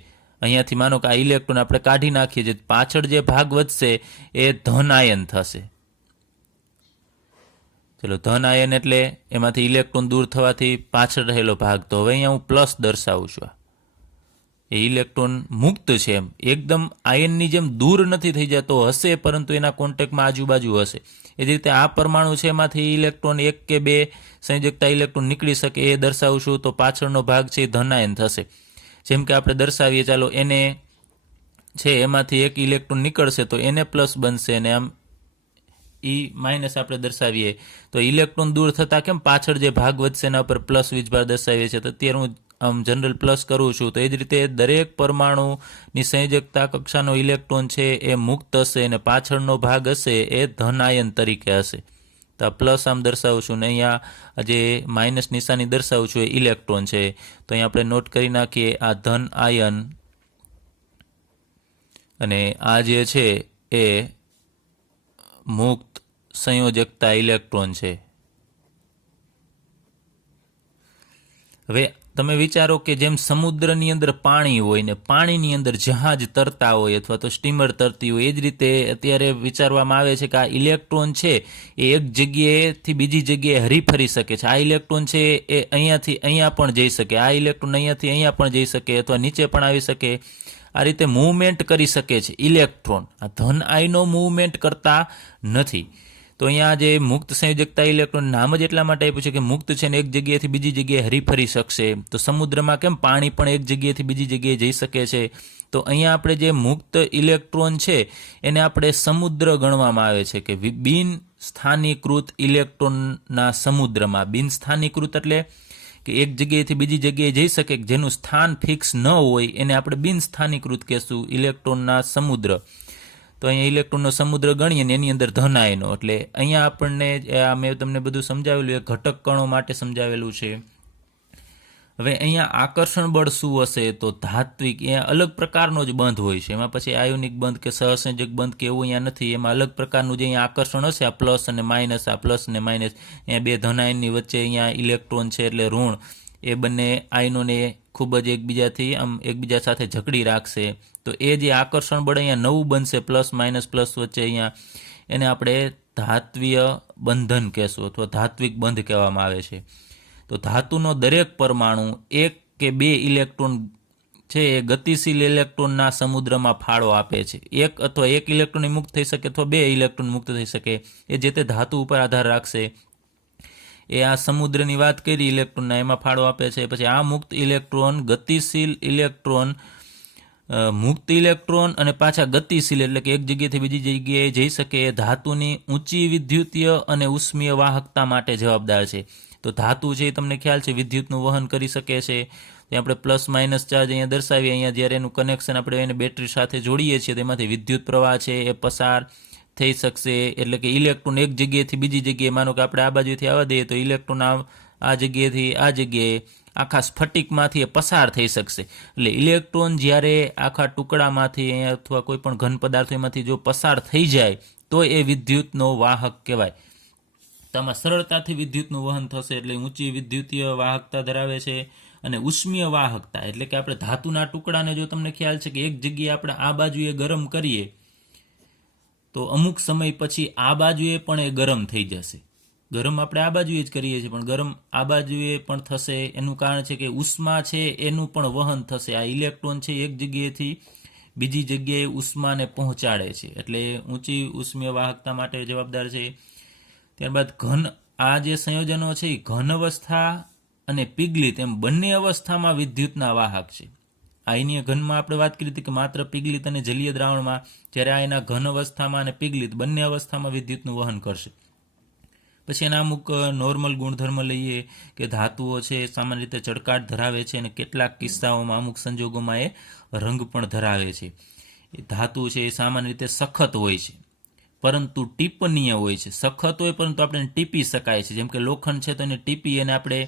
અહીંયાથી માનો કે આ ઇલેક્ટ્રોન આપણે કાઢી નાખીએ છીએ, પાછળ જે ભાગ વધશે એ ધન આયન થશે. ચલો, ધન આયન એટલે એમાંથી ઇલેક્ટ્રોન દૂર થવાથી પાછળ રહેલો ભાગ. તો હવે અહીંયા હું પ્લસ દર્શાવું છું. એ ઇલેક્ટ્રોન મુક્ત છે, એમ એકદમ આયનની જેમ દૂર નથી થઈ જતો, હશે પરંતુ એના કોન્ટેક્ટમાં આજુબાજુ હશે. એ જ રીતે આ પરમાણુ છે એમાંથી ઇલેક્ટ્રોન 1 કે 2 સંયોજકતા ઇલેક્ટ્રોન નીકળી શકે એ દર્શાવું છું. તો પાછળનો ભાગ છે એ ધન આયન થશે. જેમ કે આપણે દર્શાવીએ, ચાલો એને છે એમાંથી એક ઇલેક્ટ્રોન નીકળશે તો એને પ્લસ બનશે, અને આમ માઇનસ આપણે દર્શાવીએ તો ઇલેક્ટ્રોન દૂર થતાં કેમ પાછળ જે ભાગ વધશે એના ઉપર પ્લસ વીજભાર દર્શાવીએ છીએ. તો અત્યારે હું આમ જનરલ પ્લસ કરું છું. તો એ જ રીતે દરેક પરમાણુની સંયોજકતા કક્ષાનો ઇલેક્ટ્રોન છે એ મુક્ત હશે અને પાછળનો ભાગ હશે એ ધન આયન તરીકે હશે. તો આ પ્લસ આમ દર્શાવું છું ને અહીંયા જે માઇનસ નિશાની દર્શાવું છું એ ઇલેક્ટ્રોન છે. તો અહીંયા આપણે નોટ કરી નાખીએ આ ધન આયન અને આ જે છે એ મુક્ત સંયોજકતા ઇલેક્ટ્રોન છે. હવે તમે વિચારો કે જેમ સમુદ્રની અંદર પાણી હોય ને પાણીની અંદર જહાજ તરતા હોય અથવા તો સ્ટીમર તરતી હોય, એ જ રીતે અત્યારે વિચારવામાં આવે છે કે આ ઇલેક્ટ્રોન છે એ એક જગ્યાએથી બીજી જગ્યાએ હરીફરી શકે છે. આ ઇલેક્ટ્રોન છે એ અહીંયાથી અહીંયા પણ જઈ શકે, આ ઇલેક્ટ્રોન અહીંયાથી અહીંયા પણ જઈ શકે અથવા નીચે પણ આવી શકે. આ રીતે મૂવમેન્ટ કરી શકે છે ઇલેક્ટ્રોન. આ ધન આયનો મૂવમેન્ટ કરતા નથી. તો અહીંયા જે મુક્ત સંયોજકતા ઇલેક્ટ્રોન નામ જ એટલા માટે આપ્યું છે કે મુક્ત છે ને એક જગ્યાએથી બીજી જગ્યાએ હરીફરી શકશે. તો સમુદ્રમાં કેમ પાણી પણ એક જગ્યાએથી બીજી જગ્યાએ જઈ શકે છે. તો અહીંયા આપણે જે મુક્ત ઇલેક્ટ્રોન છે એને આપણે સમુદ્ર ગણવામાં આવે છે કે બિન સ્થાનીકૃત ઇલેક્ટ્રોનના સમુદ્રમાં. બિન સ્થાનીકૃત એટલે કે એક જગ્યાએથી બીજી જગ્યાએ જઈ શકે, જેનું સ્થાન ફિક્સ ન હોય એને આપણે બિન સ્થાનીકૃત કહેશું, ઇલેક્ટ્રોનના સમુદ્ર. તો અહીંયા ઇલેક્ટ્રોનનો સમુદ્ર ગણીએ ને એની અંદર ધન આયનો, એટલે અહીંયા આપણને મેં તમને બધું સમજાવેલું, એ ઘટક કણો માટે સમજાવેલું છે. હવે અહીંયા આકર્ષણ બળ શું હશે? તો ધાત્વિક, એ અલગ પ્રકારનો જ બંધ હોય છે. એમાં પછી આયોનિક બંધ કે સહસંયોજક બંધ કે એવું અહીંયા નથી. એમાં અલગ પ્રકારનું જે અહીંયા આકર્ષણ હશે, આ પ્લસ અને માઇનસ, આ પ્લસ અને માઇનસ, અહીંયા બે ધન આયનની વચ્ચે અહીંયા ઇલેક્ટ્રોન છે એટલે ઋણ, એ બંને આયનોને ખૂબ જ એકબીજા સાથે જકડી રાખશે. તો એ જે આકર્ષણ બળ અહીંયા નવું બનશે, પ્લસ માઇનસ પ્લસ વચ્ચે, અહીંયા એને આપણે ધાત્વીય બંધન કહેશું અથવા ધાત્વિક બંધ કહેવામાં આવે છે. તો ધાતુનો દરેક પરમાણુ 1 કે 2 ઇલેક્ટ્રોન છે એ ગતિશીલ ઇલેક્ટ્રોનના સમુદ્રમાં ફાળો આપે છે. એક ઇલેક્ટ્રોન મુક્ત થઈ શકે અથવા 2 ઇલેક્ટ્રોન મુક્ત થઈ શકે, એ જે તે ધાતુ ઉપર આધાર રાખશે. એ આ સમુદ્રની વાત કરી ઇલેક્ટ્રોનના, એમાં ફાળો આપે છે. પછી આ મુક્ત ઇલેક્ટ્રોન, ગતિશીલ ઇલેક્ટ્રોન, મુક્ત ઇલેક્ટ્રોન અને પાછા ગતિશીલ એટલે કે એક જગ્યાએથી બીજી જગ્યાએ જઈ શકે એ ધાતુની ઊંચી વિદ્યુતીય અને ઉષ્મીય વાહકતા માટે જવાબદાર છે. તો ધાતુ છે એ તમને ખ્યાલ છે વિદ્યુતનું વહન કરી શકે છે. ત્યાં આપણે પ્લસ માઇનસ ચાર્જ અહીંયા દર્શાવીએ, અહીંયા જ્યારે એનું કનેક્શન આપણે એને બેટરી સાથે જોડીએ છીએ તેમાંથી વિદ્યુત પ્રવાહ છે એ પસાર થઈ શકશે. એટલે કે ઇલેક્ટ્રોન એક જગ્યાએથી બીજી જગ્યાએ, માનો કે આપણે આ બાજુથી આવવા દઈએ તો ઇલેક્ટ્રોન આ જગ્યાએથી આ જગ્યાએ આખા સ્ફટિકમાંથી એ પસાર થઈ શકશે. એટલે ઇલેક્ટ્રોન જ્યારે આખા ટુકડામાંથી અથવા કોઈ પણ ઘન પદાર્થોમાંથી જો પસાર થઈ જાય તો એ વિદ્યુતનો વાહક કહેવાય. તો આમાં સરળતાથી વિદ્યુતનું વહન થશે, એટલે ઊંચી વિદ્યુતીય વાહકતા ધરાવે છે. અને ઉષ્મીય વાહકતા એટલે કે આપણે ધાતુના ટુકડાને જો તમને ખ્યાલ છે કે એક જગ્યાએ આપણે આ બાજુએ ગરમ કરીએ તો અમુક સમય પછી આ બાજુએ પણ એ ગરમ થઈ જશે. ગરમ આપણે આ બાજુએ જ કરીએ છીએ પણ ગરમ આ બાજુએ પણ થશે. એનું કારણ છે કે ઉષ્મા છે એનું પણ વહન થશે. આ ઇલેક્ટ્રોન છે એક જગ્યાએથી બીજી જગ્યાએ ઉષ્માને પહોંચાડે છે, એટલે ઊંચી ઉષ્મીય વાહકતા માટે જવાબદાર છે. ત્યારબાદ આ જે સંયોજનો છે એ ઘન અવસ્થા અને પિગલિત એમ બંને અવસ્થામાં વિદ્યુતના વાહક છે. આયનીય ઘનમાં આપણે વાત કરી હતી કે માત્ર પિગલિત અને જલીય દ્રાવણમાં, જ્યારે આ એના ઘન અવસ્થામાં અને પિગલિત બંને અવસ્થામાં વિદ્યુતનું વહન કરશે. પછી એના અમુક નોર્મલ ગુણધર્મ લઈએ કે ધાતુઓ છે સામાન્ય રીતે ચળકાટ ધરાવે છે અને કેટલાક કિસ્સાઓમાં અમુક સંજોગોમાં એ રંગ પણ ધરાવે છે. એ ધાતુ છે એ સામાન્ય રીતે સખત હોય છે પરંતુ ટીપનીય હોય છે. સખત હોય પરંતુ આપણે ટીપી શકાય છે, જેમ કે લોખંડ છે તો એને ટીપી અને આપણે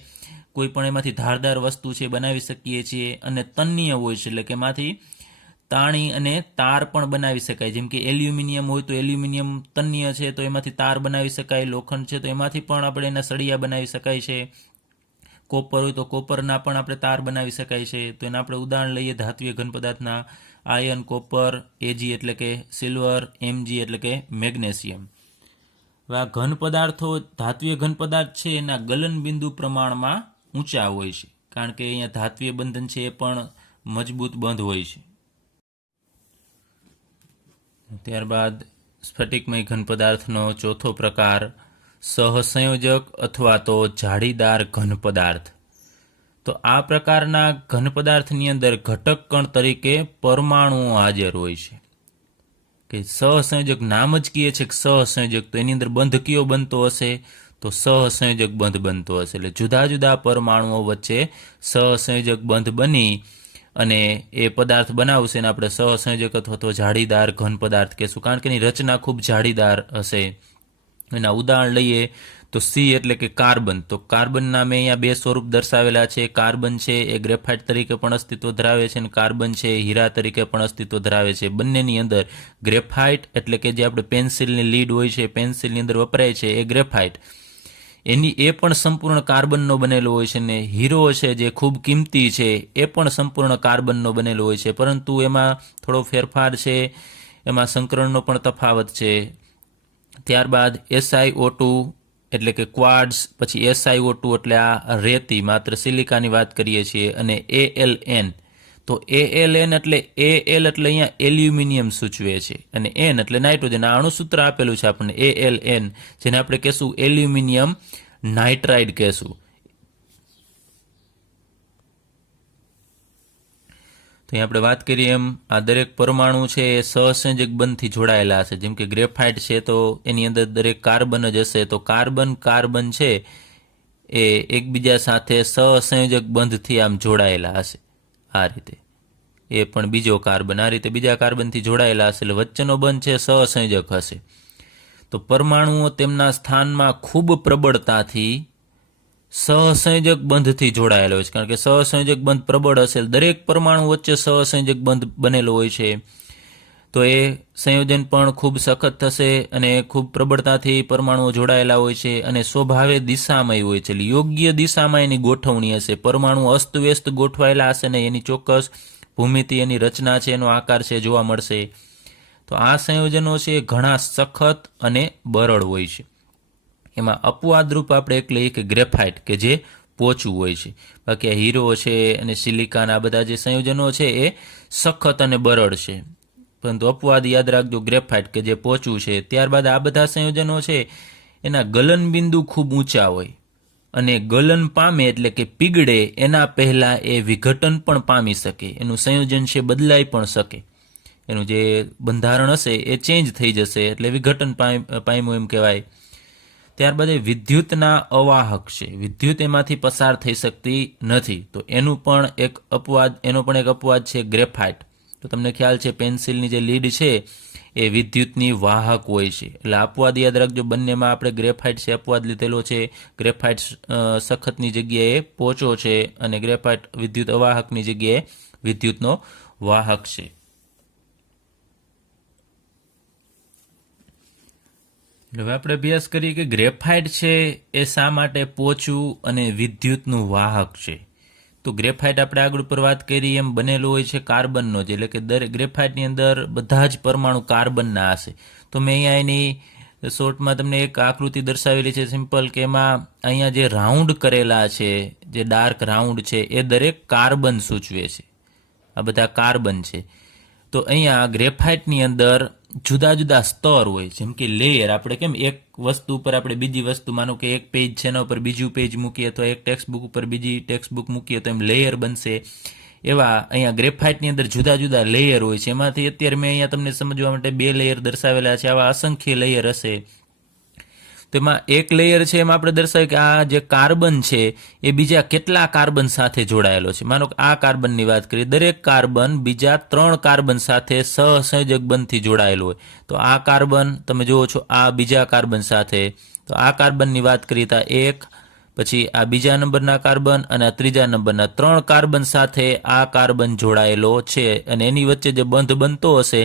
કોઈ પણ એમાંથી ધારદાર વસ્તુ છે બનાવી શકીએ છીએ. અને તન્નીય હોય છે એટલે કે એમાંથી તાણી અને તાર પણ બનાવી શકાય. જેમ કે એલ્યુમિનિયમ હોય તો એલ્યુમિનિયમ તન્નીય છે તો એમાંથી તાર બનાવી શકાય. લોખંડ છે તો એમાંથી પણ આપણે એના સળિયા બનાવી શકાય છે. કોપર હોય તો કોપરના પણ આપણે તાર બનાવી શકાય છે. તો એના આપણે ઉદાહરણ લઈએ ધાત્વિય ઘન પદાર્થના. આયર્ન, કોપર, એજી એટલે કે સિલ્વર, એમજી એટલે કે મેગ્નેશિયમ. હવે આ ઘન પદાર્થો ધાત્વિય ઘન પદાર્થ છે એના ગલન બિંદુ પ્રમાણમાં ઊંચા હોય છે, કારણ કે અહીંયા ધાત્વિય બંધન છે એ પણ મજબૂત બંધ હોય છે. ત્યારબાદ સ્ફટિકમય ઘન પદાર્થનો ચોથો પ્રકાર સહસંયોજક અથવા તો જાળીદાર ઘન પદાર્થ. તો આ પ્રકારના ઘન પદાર્થની અંદર ઘટક કણ તરીકે પરમાણુઓ હાજર હોય છે. કે સહસંયોજક નામ જ કહે છે કે સહસંયોજક, તો એની અંદર બંધ કયો બનતો હશે તો સહસંયોજક બંધ બનતો હશે. એટલે જુદા જુદા પરમાણુઓ વચ્ચે સહસંયોજક બંધ બની અને એ પદાર્થ બનાવશે ને આપણે સહસંયોજક અથવા તો જાળીદાર ઘન પદાર્થ કહેશું, કારણ કે એની રચના ખૂબ જાળીદાર હશે. એના ઉદાહરણ લઈએ તો સી એટલે કે કાર્બન. તો કાર્બનના મેં અહીંયા બે સ્વરૂપ દર્શાવેલા છે. કાર્બન છે એ ગ્રેફાઇટ તરીકે પણ અસ્તિત્વ ધરાવે છે અને કાર્બન છે એ હીરા તરીકે પણ અસ્તિત્વ ધરાવે છે. બંનેની અંદર ગ્રેફાઇટ એટલે કે જે આપણે પેન્સિલની લીડ હોય છે, પેન્સિલની અંદર વપરાય છે એ ગ્રેફાઇટ, એ પણ સંપૂર્ણ કાર્બનનો બનેલો હોય છે. ને હીરો છે જે ખૂબ કિંમતી છે એ પણ સંપૂર્ણ કાર્બનનો બનેલો હોય છે, પરંતુ એમાં થોડો ફેરફાર છે, એમાં સંકરણનો પણ તફાવત છે. ત્યારબાદ SiO2 એટલે કે ક્વાર્ટ્ઝ, પછી SiO2 એટલે આ રેતી, માત્ર સિલિકાની વાત કરીએ છીએ, અને AlN. તો AlN એટલે Al એટલે અહીંયા એલ્યુમિનિયમ સૂચવે છે અને N એટલે નાઇટ્રોજન. આ અણુસૂત્ર આપેલું છે આપણને AlN, જેને આપણે કહેશું એલ્યુમિનિયમ નાઇટ્રાઇડ કહેશું. તો અહીં આપણે વાત કરીએ એમ આ દરેક પરમાણુ છે એ સહસંયોજક બંધથી જોડાયેલા હશે. જેમ કે ગ્રેફાઇટ છે તો એની અંદર દરેક કાર્બન જ હશે, તો કાર્બન છે એ એકબીજા સાથે સહસંયોજક બંધથી આમ જોડાયેલા હશે. આ રીતે એ પણ બીજો કાર્બન આ રીતે બીજા કાર્બનથી જોડાયેલા હશે, એટલે વચ્ચેનો બંધ છે સહસંયોજક હશે. તો પરમાણુઓ તેમના સ્થાનમાં ખૂબ પ્રબળતાથી સહસંયોજક બંધથી જોડાયેલો હોય છે, કારણ કે સહસંયોજક બંધ પ્રબળ હશે, દરેક પરમાણુ વચ્ચે સહસંયોજક બંધ બનેલો હોય છે. તો એ સંયોજન પણ ખૂબ સખત થશે અને ખૂબ પ્રબળતાથી પરમાણુઓ જોડાયેલા હોય છે અને સ્વભાવે દિશામય હોય છે, એટલે યોગ્ય દિશામાં એની ગોઠવણી હશે. પરમાણુ અસ્તવ્યસ્ત ગોઠવાયેલા હશે ને એની ચોક્કસ ભૂમિતિ, એની રચના છે, એનો આકાર છે જોવા મળશે. તો આ સંયોજનો છે ઘણા સખત અને બરડ હોય છે. એમાં અપવાદરૂપ આપણે એક લઈએ કે ગ્રેફાઇટ, કે જે પોચું હોય છે. બાકી આ હીરો છે અને સિલિકાન, આ બધા જે સંયોજનો છે એ સખત અને બરડ છે, પરંતુ અપવાદ યાદ રાખજો ગ્રેફાઇટ કે જે પોચું છે. ત્યારબાદ આ બધા સંયોજનો છે એના ગલન બિંદુ ખૂબ ઊંચા હોય અને ગલન પામે એટલે કે પીગળે એના પહેલાં એ વિઘટન પણ પામી શકે, એનું સંયોજન છે બદલાઈ પણ શકે, એનું જે બંધારણ હશે એ ચેન્જ થઈ જશે, એટલે વિઘટન પામ્યું એમ કહેવાય. ત્યારબાદ એ વિદ્યુતના અવાહક છે, વિદ્યુત એમાંથી પસાર થઈ શકતી નથી. તો એનો પણ એક અપવાદ છે ગ્રેફાઇટ. તો તમને ખ્યાલ છે પેન્સિલની જે લીડ છે એ વિદ્યુતની વાહક હોય છે. એટલે અપવાદ યાદ રાખજો, બંનેમાં આપણે ગ્રેફાઇટ છે અપવાદ લીધેલો છે. ગ્રેફાઇટ સખતની જગ્યાએ પોચો છે અને ગ્રેફાઇટ વિદ્યુત અવાહકની જગ્યાએ વિદ્યુતનો વાહક છે. હવે આપણે અભ્યાસ કરીએ કે ગ્રેફાઇટ છે એ શા માટે પોચું અને વિદ્યુતનું વાહક છે. તો ગ્રેફાઇટ આપણે આગળ ઉપર વાત કરી એમ બનેલો હોય છે કાર્બનનો જ, એટલે કે દરેક ગ્રેફાઇટની અંદર બધા જ પરમાણુ કાર્બનના હશે. તો મેં અહીંયા એની શોર્ટમાં તમને એક આકૃતિ દર્શાવેલી છે સિમ્પલ, કે એમાં અહીંયા જે રાઉન્ડ કરેલા છે, જે ડાર્ક રાઉન્ડ છે એ દરેક કાર્બન સૂચવે છે. આ બધા કાર્બન છે. તો અહીંયા ગ્રેફાઇટની અંદર જુદા જુદા સ્તર હોય, જેમ કે લેયર. આપણે કેમ એક વસ્તુ ઉપર આપણે બીજી વસ્તુ, માનો કે એક પેજ છે એના ઉપર બીજું પેજ મૂકીએ, તો એક ટેક્સ્ટ બુક ઉપર બીજી ટેક્સ્ટ બુક મૂકીએ તો એમ લેયર બનશે. એવા અહીંયા ગ્રેફાઇટની અંદર જુદા જુદા લેયર હોય છે. એમાંથી અત્યારે મેં અહીંયા તમને સમજવા માટે 2 લેયર દર્શાવેલા છે. આવા અસંખ્ય લેયર હશે. તેમાં એક લેયર છે એમાં આપણે દર્શાવ્યું કે આ જે કાર્બન છે એ બીજા કેટલા કાર્બન સાથે જોડાયેલો છે. માનો કે આ કાર્બનની વાત કરીએ, દરેક કાર્બન બીજા 3 કાર્બન સાથે સહસંયોજક બંધથી જોડાયેલો હોય. તો આ કાર્બન તમે જુઓ છો આ બીજા કાર્બન સાથે. તો આ કાર્બનની વાત કરીએ તો 1, પછી આ બીજા નંબરના કાર્બન અને આ ત્રીજા નંબરના 3 કાર્બન સાથે આ કાર્બન જોડાયેલો છે, અને એની વચ્ચે જે બંધ બનતો હશે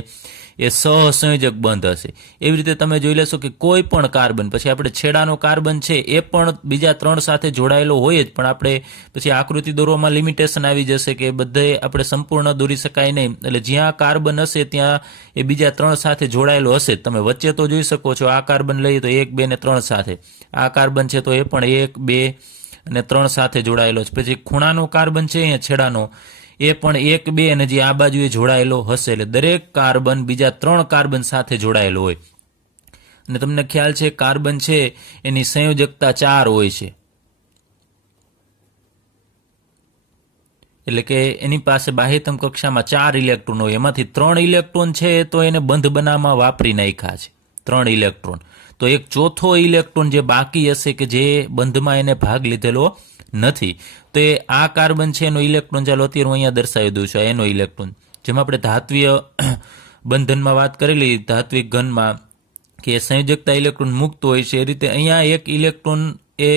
એ સહસંયોજક બંધ હશે. એવી રીતે તમે જોઈ લેશો કે કોઈ પણ કાર્બન, પછી આપણે છેડાનો કાર્બન છે એ પણ બીજા 3 સાથે જોડાયેલો હોય જ, પણ આપણે પછી આકૃતિ દોરવામાં લિમિટેશન આવી જશે કે બધે આપણે સંપૂર્ણ દોરી શકાય નહીં. એટલે જ્યાં કાર્બન હશે ત્યાં એ બીજા 3 સાથે જોડાયેલો હશે. તમે વચ્ચે તો જોઈ શકો છો, આ કાર્બન લઈએ તો 1, 2 ને 3 સાથે. આ કાર્બન છે તો એ પણ 1, 2 અને 3 સાથે જોડાયેલો છે. પછી ખૂણાનો કાર્બન છે અહીંયા છેડાનો, એ પણ 1, 2 અને જે આ બાજુએ જોડાયેલો હશે. એટલે દરેક કાર્બન બીજા 3 કાર્બન સાથે જોડાયેલો હોય. અને તમને ખ્યાલ છે કાર્બન છે એની સંયોજકતા 4 હોય છે. એટલે કે એની પાસે બાહ્યતમ કક્ષામાં 4 ઇલેક્ટ્રોન હોય. એમાંથી 3 ઇલેક્ટ્રોન છે તો એને બંધ બનાવવામાં વાપરી નાખ્યા છે, 3 ઇલેક્ટ્રોન. તો એક ચોથો ઇલેક્ટ્રોન જે બાકી હશે કે જે બંધમાં એને ભાગ લીધેલો નથી, તો એ આ કાર્બન છે એનો ઇલેક્ટ્રોન, ચાલો અત્યારે હું અહીંયા દર્શાવી દઉં છું એનો ઇલેક્ટ્રોન. જેમ આપણે ધાત્વીય બંધનમાં વાત કરેલી, ધાત્વિક ઘનમાં કે સંયોજકતા ઇલેક્ટ્રોન મુક્ત હોય છે, એ રીતે અહીંયા એક ઇલેક્ટ્રોન એ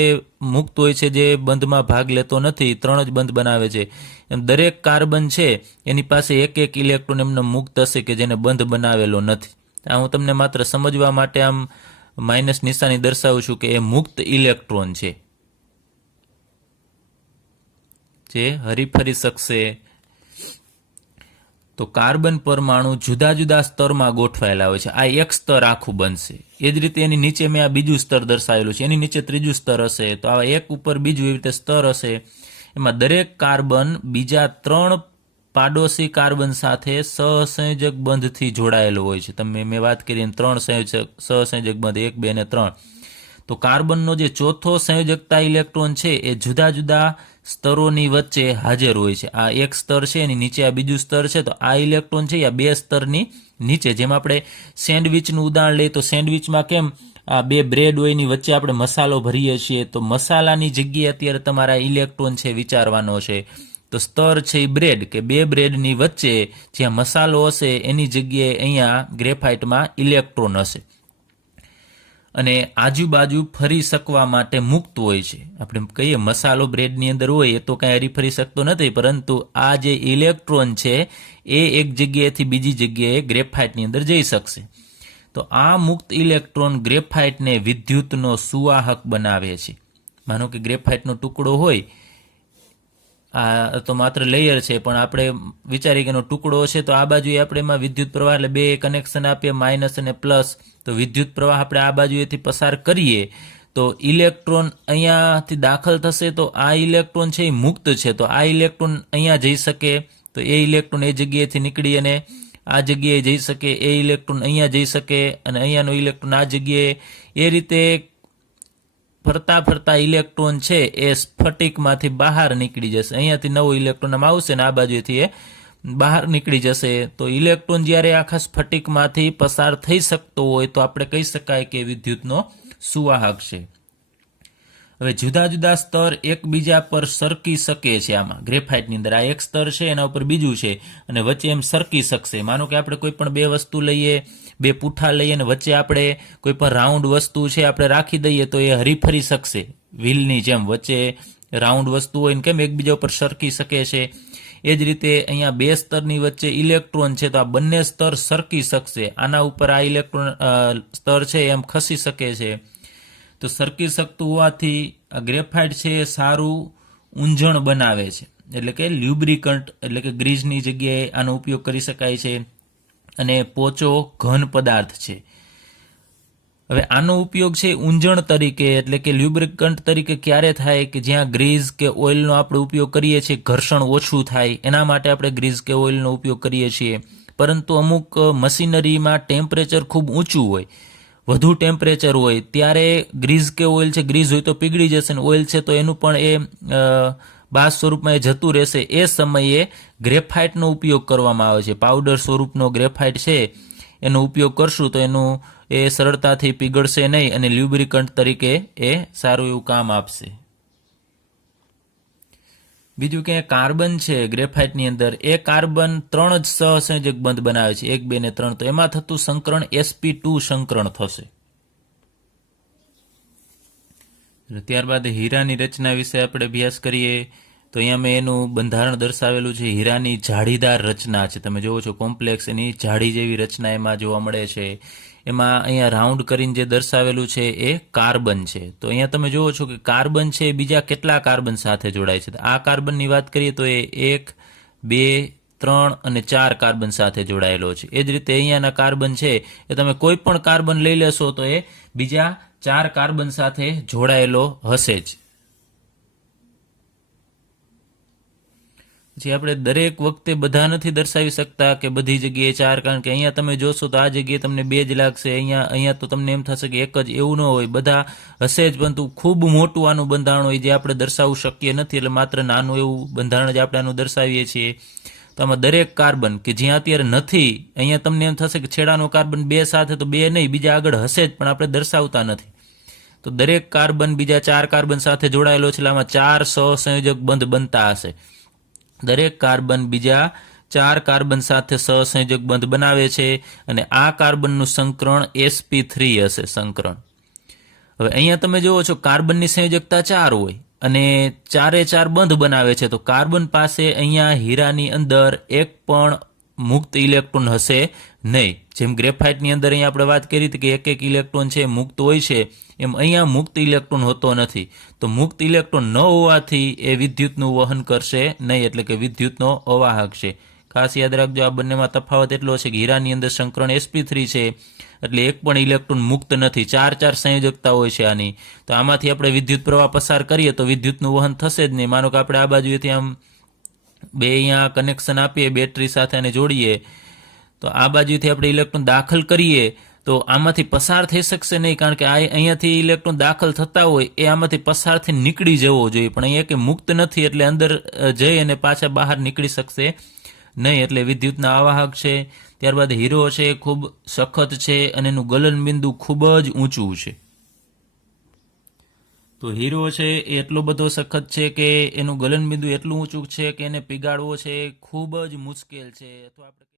મુક્ત હોય છે જે બંધમાં ભાગ લેતો નથી, 3 જ બંધ બનાવે છે. એમ દરેક કાર્બન છે એની પાસે એક ઇલેક્ટ્રોન એમનો મુક્ત હશે કે જેને બંધ બનાવેલો નથી. આ હું તમને માત્ર સમજવા માટે આમ માઇનસ નિશાની દર્શાવું છું કે એ મુક્ત ઇલેક્ટ્રોન છે જે હરીફરી શકશે. તો કાર્બન પરમાણુ જુદા જુદા સ્તરમાં ગોઠવાયેલા હોય છે. આ એક સ્તર આખું બનશે. એ જ રીતે એની નીચે મેં આ બીજું સ્તર દર્શાવેલું છે, એની નીચે ત્રીજું સ્તર હશે. તો આ એક ઉપર બીજું, એવી રીતે સ્તર હશે. એમાં દરેક કાર્બન બીજા 3 પાડોશી કાર્બન સાથે સહસંયોજક બંધથી જોડાયેલો હોય છે. મેં વાત કરી 3 સહસંયોજક બંધ, 1, 2 અને 3. તો કાર્બનનો જે ચોથો સંયોજકતા ઇલેક્ટ્રોન છે એ જુદા જુદા સ્તરોની વચ્ચે હાજર હોય છે. આ એક સ્તર છે, એની નીચે આ બીજું સ્તર છે. તો આ ઇલેક્ટ્રોન છે આ 2 સ્તરની નીચે. જેમ આપણે સેન્ડવિચનું ઉદાહરણ લઈએ તો સેન્ડવિચમાં કેમ આ 2 બ્રેડ હોય એની વચ્ચે આપણે મસાલો ભરીએ છીએ, તો મસાલાની જગ્યાએ અત્યારે તમારા ઇલેક્ટ્રોન છે વિચારવાનો છે. તો સ્તર છે એ બ્રેડ, કે 2 બ્રેડની વચ્ચે જ્યાં મસાલો હશે એની જગ્યાએ અહીંયા ગ્રેફાઇટમાં ઇલેક્ટ્રોન હશે. અને આજુબાજુ ફરી શકવા માટે મુક્ત હોય છે. આપણે કહીએ મસાલો બ્રેડની અંદર હોય એ તો કાંઈ હરીફરી શકતો નથી, પરંતુ આ જે ઇલેક્ટ્રોન છે એ એક જગ્યાએથી બીજી જગ્યાએ ગ્રેફાઇટની અંદર જઈ શકશે. તો આ મુક્ત ઇલેક્ટ્રોન ગ્રેફાઇટને વિદ્યુતનો સુવાહક બનાવે છે. માનો કે ગ્રેફાઇટનો ટુકડો હોય, આ તો માત્ર લેયર છે, પણ આપણે વિચારીએ કે એનો ટુકડો છે તો આ બાજુએ આપણે એમાં વિદ્યુત પ્રવાહ, એટલે 2 કનેક્શન આપીએ, માઇનસ અને પ્લસ. તો વિદ્યુત પ્રવાહ આપણે આ બાજુએથી પસાર કરીએ તો ઇલેક્ટ્રોન અહીંયાથી દાખલ થશે. તો આ ઇલેક્ટ્રોન છે એ મુક્ત છે, તો આ ઇલેક્ટ્રોન અહીંયા જઈ શકે, તો એ ઇલેક્ટ્રોન એ જગ્યાએથી નીકળી અને આ જગ્યાએ જઈ શકે, એ ઇલેક્ટ્રોન અહીંયા જઈ શકે અને અહીંયાનો ઇલેક્ટ્રોન આ જગ્યાએ. એ રીતે ફરતા ફરતા ઇલેક્ટ્રોન છે એ સ્ફટિકમાંથી બહાર નીકળી જશે. અહીંયાથી નવો ઇલેક્ટ્રોન આમ આવશે ને આ બાજુથી એ બહાર નીકળી જશે. તો ઇલેક્ટ્રોન જ્યારે આખા સ્ફટિકમાંથી પસાર થઈ શકતો હોય તો આપણે કહી શકાય કે વિદ્યુતનો સુવાહક છે. હવે જુદા જુદા સ્તર એકબીજા પર સરકી શકે છે. આમાં ગ્રેફાઇટની અંદર આ એક સ્તર છે, એના ઉપર બીજું છે, અને વચ્ચે એમ સરકી શકશે. માનો કે આપણે કોઈ પણ બે વસ્તુ લઈએ, બે પૂઠા લઈએ, અને વચ્ચે આપણે કોઈ પણ રાઉન્ડ વસ્તુ છે આપણે રાખી દઈએ તો એ હરીફરી શકશે. વ્હીલની જેમ વચ્ચે રાઉન્ડ વસ્તુ હોય ને કેમ એકબીજા ઉપર સરકી શકે છે, એ જ રીતે અહીંયા બે સ્તરની વચ્ચે ઇલેક્ટ્રોન છે તો આ બંને સ્તર સરકી શકશે. આના ઉપર આ ઇલેક્ટ્રોન સ્તર છે એમ ખસી શકે છે. તો સરકી શકતું હોવાથી આ ગ્રેફાઇટ છે એ સારું ઊંજણ બનાવે છે, એટલે કે લ્યુબ્રિકન્ટ એટલે કે ગ્રીઝની જગ્યાએ આનો ઉપયોગ કરી શકાય છે, અને પોચો ઘન પદાર્થ છે. હવે આનો ઉપયોગ છે ઊંજણ તરીકે એટલે કે લ્યુબ્રિકન્ટ તરીકે ક્યારે થાય કે જ્યાં ગ્રીઝ કે ઓઇલનો આપણે ઉપયોગ કરીએ છીએ, ઘર્ષણ ઓછું થાય એના માટે આપણે ગ્રીઝ કે ઓઇલનો ઉપયોગ કરીએ છીએ. પરંતુ અમુક મશીનરીમાં ટેમ્પરેચર ખૂબ ઊંચું હોય, વધુ ટેમ્પરેચર હોય, ત્યારે ગ્રીઝ કે ઓઇલ છે, ગ્રીઝ હોય તો પીગળી જશે ને ઓઇલ છે તો એનું પણ એ બાષ્પ સ્વરૂપમાં એ જતું રહેશે. એ સમયે ગ્રેફાઇટનો ઉપયોગ કરવામાં આવે છે. પાવડર સ્વરૂપનો ગ્રેફાઇટ છે એનો ઉપયોગ કરશું તો એનું એ સરળતાથી પીગળશે નહીં અને લ્યુબ્રિકન્ટ તરીકે એ સારું એવું કામ આપશે. બીજું કે કાર્બન છે ગ્રેફાઇટની અંદર, એ કાર્બન 3 જ સહસંયોજક બંધ બનાવે છે, 1, 2 ને 3. તો એમાં થતું સંકરણ sp2 સંકરણ થશે. ત્યારબાદ હીરાની રચના વિશે આપણે અભ્યાસ કરીએ તો અહીંયા મેં એનું બંધારણ દર્શાવેલું છે. હીરાની જાળીદાર રચના છે, તમે જોવો છો કોમ્પ્લેક્સ એની જાળી જેવી રચના એમાં જોવા મળે છે. એમાં અહીંયા રાઉન્ડ કરીને જે દર્શાવેલું છે એ કાર્બન છે. તો અહીંયા તમે જોવો છો કે કાર્બન છે બીજા કેટલા કાર્બન સાથે જોડાય છે. આ કાર્બનની વાત કરીએ તો એ 1, 2, 3 અને 4 કાર્બન સાથે જોડાયેલો છે. એ જ રીતે અહીંયાના કાર્બન છે એ તમે કોઈ પણ કાર્બન લઈ લેશો તો એ બીજા 4 કાર્બન સાથે જોડાયેલો હશે જ. જે આપણે દરેક વખતે બધા નથી દર્શાવી શકતા કે બધી જગ્યાએ 4, કારણ કે અહીંયા તમે જોશો તો આ જગ્યાએ તમને 2 જ લાગશે, અહીંયા તો તમને એમ થશે કે એક જ. એવું ન હોય, બધા હશે જ, પરંતુ ખૂબ મોટું આનું બંધારણ હોય જે આપણે દર્શાવવું શક્ય નથી, એટલે માત્ર નાનું એવું બંધારણ જ આપણે આનું દર્શાવીએ છીએ. તો આમાં દરેક કાર્બન કે જ્યાં અત્યારે નથી, અહીંયા તમને એમ થશે કે છેડાનો કાર્બન 2 સાથે, તો 2 નહીં, બીજા આગળ હશે જ, પણ આપણે દર્શાવતા નથી. તો દરેક કાર્બન બીજા 4 કાર્બન સાથે જોડાયેલો છે, એટલે આમાં 4 સહસંયોજક બંધ બનતા હશે. દરેક કાર્બન બીજા 4 કાર્બન સાથે સહસંયોજક બંધ બનાવે છે, અને આ કાર્બનનું સંકરણ sp3 હશે સંકરણ. હવે અહીંયા તમે જોવો છો કાર્બનની સંયોજકતા 4 હોય અને 4 બંધ બનાવે છે, તો કાર્બન પાસે અહીંયા હીરાની અંદર એક પણ મુક્ત ઇલેક્ટ્રોન હશે નહીં. જેમ ગ્રેફાઇટની અંદર અહીંયા આપણે વાત કરી હતી કે એક ઇલેક્ટ્રોન છે મુક્ત હોય છે, એમ અહીંયા મુક્ત ઇલેક્ટ્રોન હોતો નથી. તો મુક્ત ઇલેક્ટ્રોન ન હોવાથી એ વિદ્યુતનું વહન કરશે નહીં, એટલે કે વિદ્યુતનો અવાહક છે. ખાસ યાદ રાખજો, આ બંનેમાં તફાવત એટલો છે કે હીરાની અંદર સંકરણ sp3 છે, એટલે એક પણ ઇલેક્ટ્રોન મુક્ત નથી. 4 સંયોજકતા હોય છે આની. તો આમાંથી આપણે વિદ્યુત પ્રવાહ પસાર કરીએ તો વિદ્યુતનું વહન થશે જ નહીં. માનો કે આપણે આ બાજુએથી આમ બે અહીંયા કનેક્શન આપીએ, બેટરી સાથે અને જોડીએ, તો આ બાજુથી આપણે ઇલેક્ટ્રોન દાખલ કરીએ તો આમાંથી પસાર થઈ શકશે નહીં, કારણ કે અહીંયાથી ઇલેક્ટ્રોન દાખલ થતા હોય એ આમાંથી પસારથી નીકળી જવો જોઈએ, પણ અહીંયા કે મુક્ત નથી, એટલે અંદર જઈ અને પાછા બહાર નીકળી શકશે નહીં, એટલે વિદ્યુતના આવાહક છે. ત્યારબાદ હીરો છે ખૂબ સખત છે અને એનું ગલનબિંદુ ખૂબ જ ઊંચું છે. તો હીરો છે એ એટલો બધો સખત છે કે એનું ગલનબિંદુ એટલું ઊંચું છે કે એને પીગાળવો છે ખૂબ જ મુશ્કેલ છે. અથવા આપણે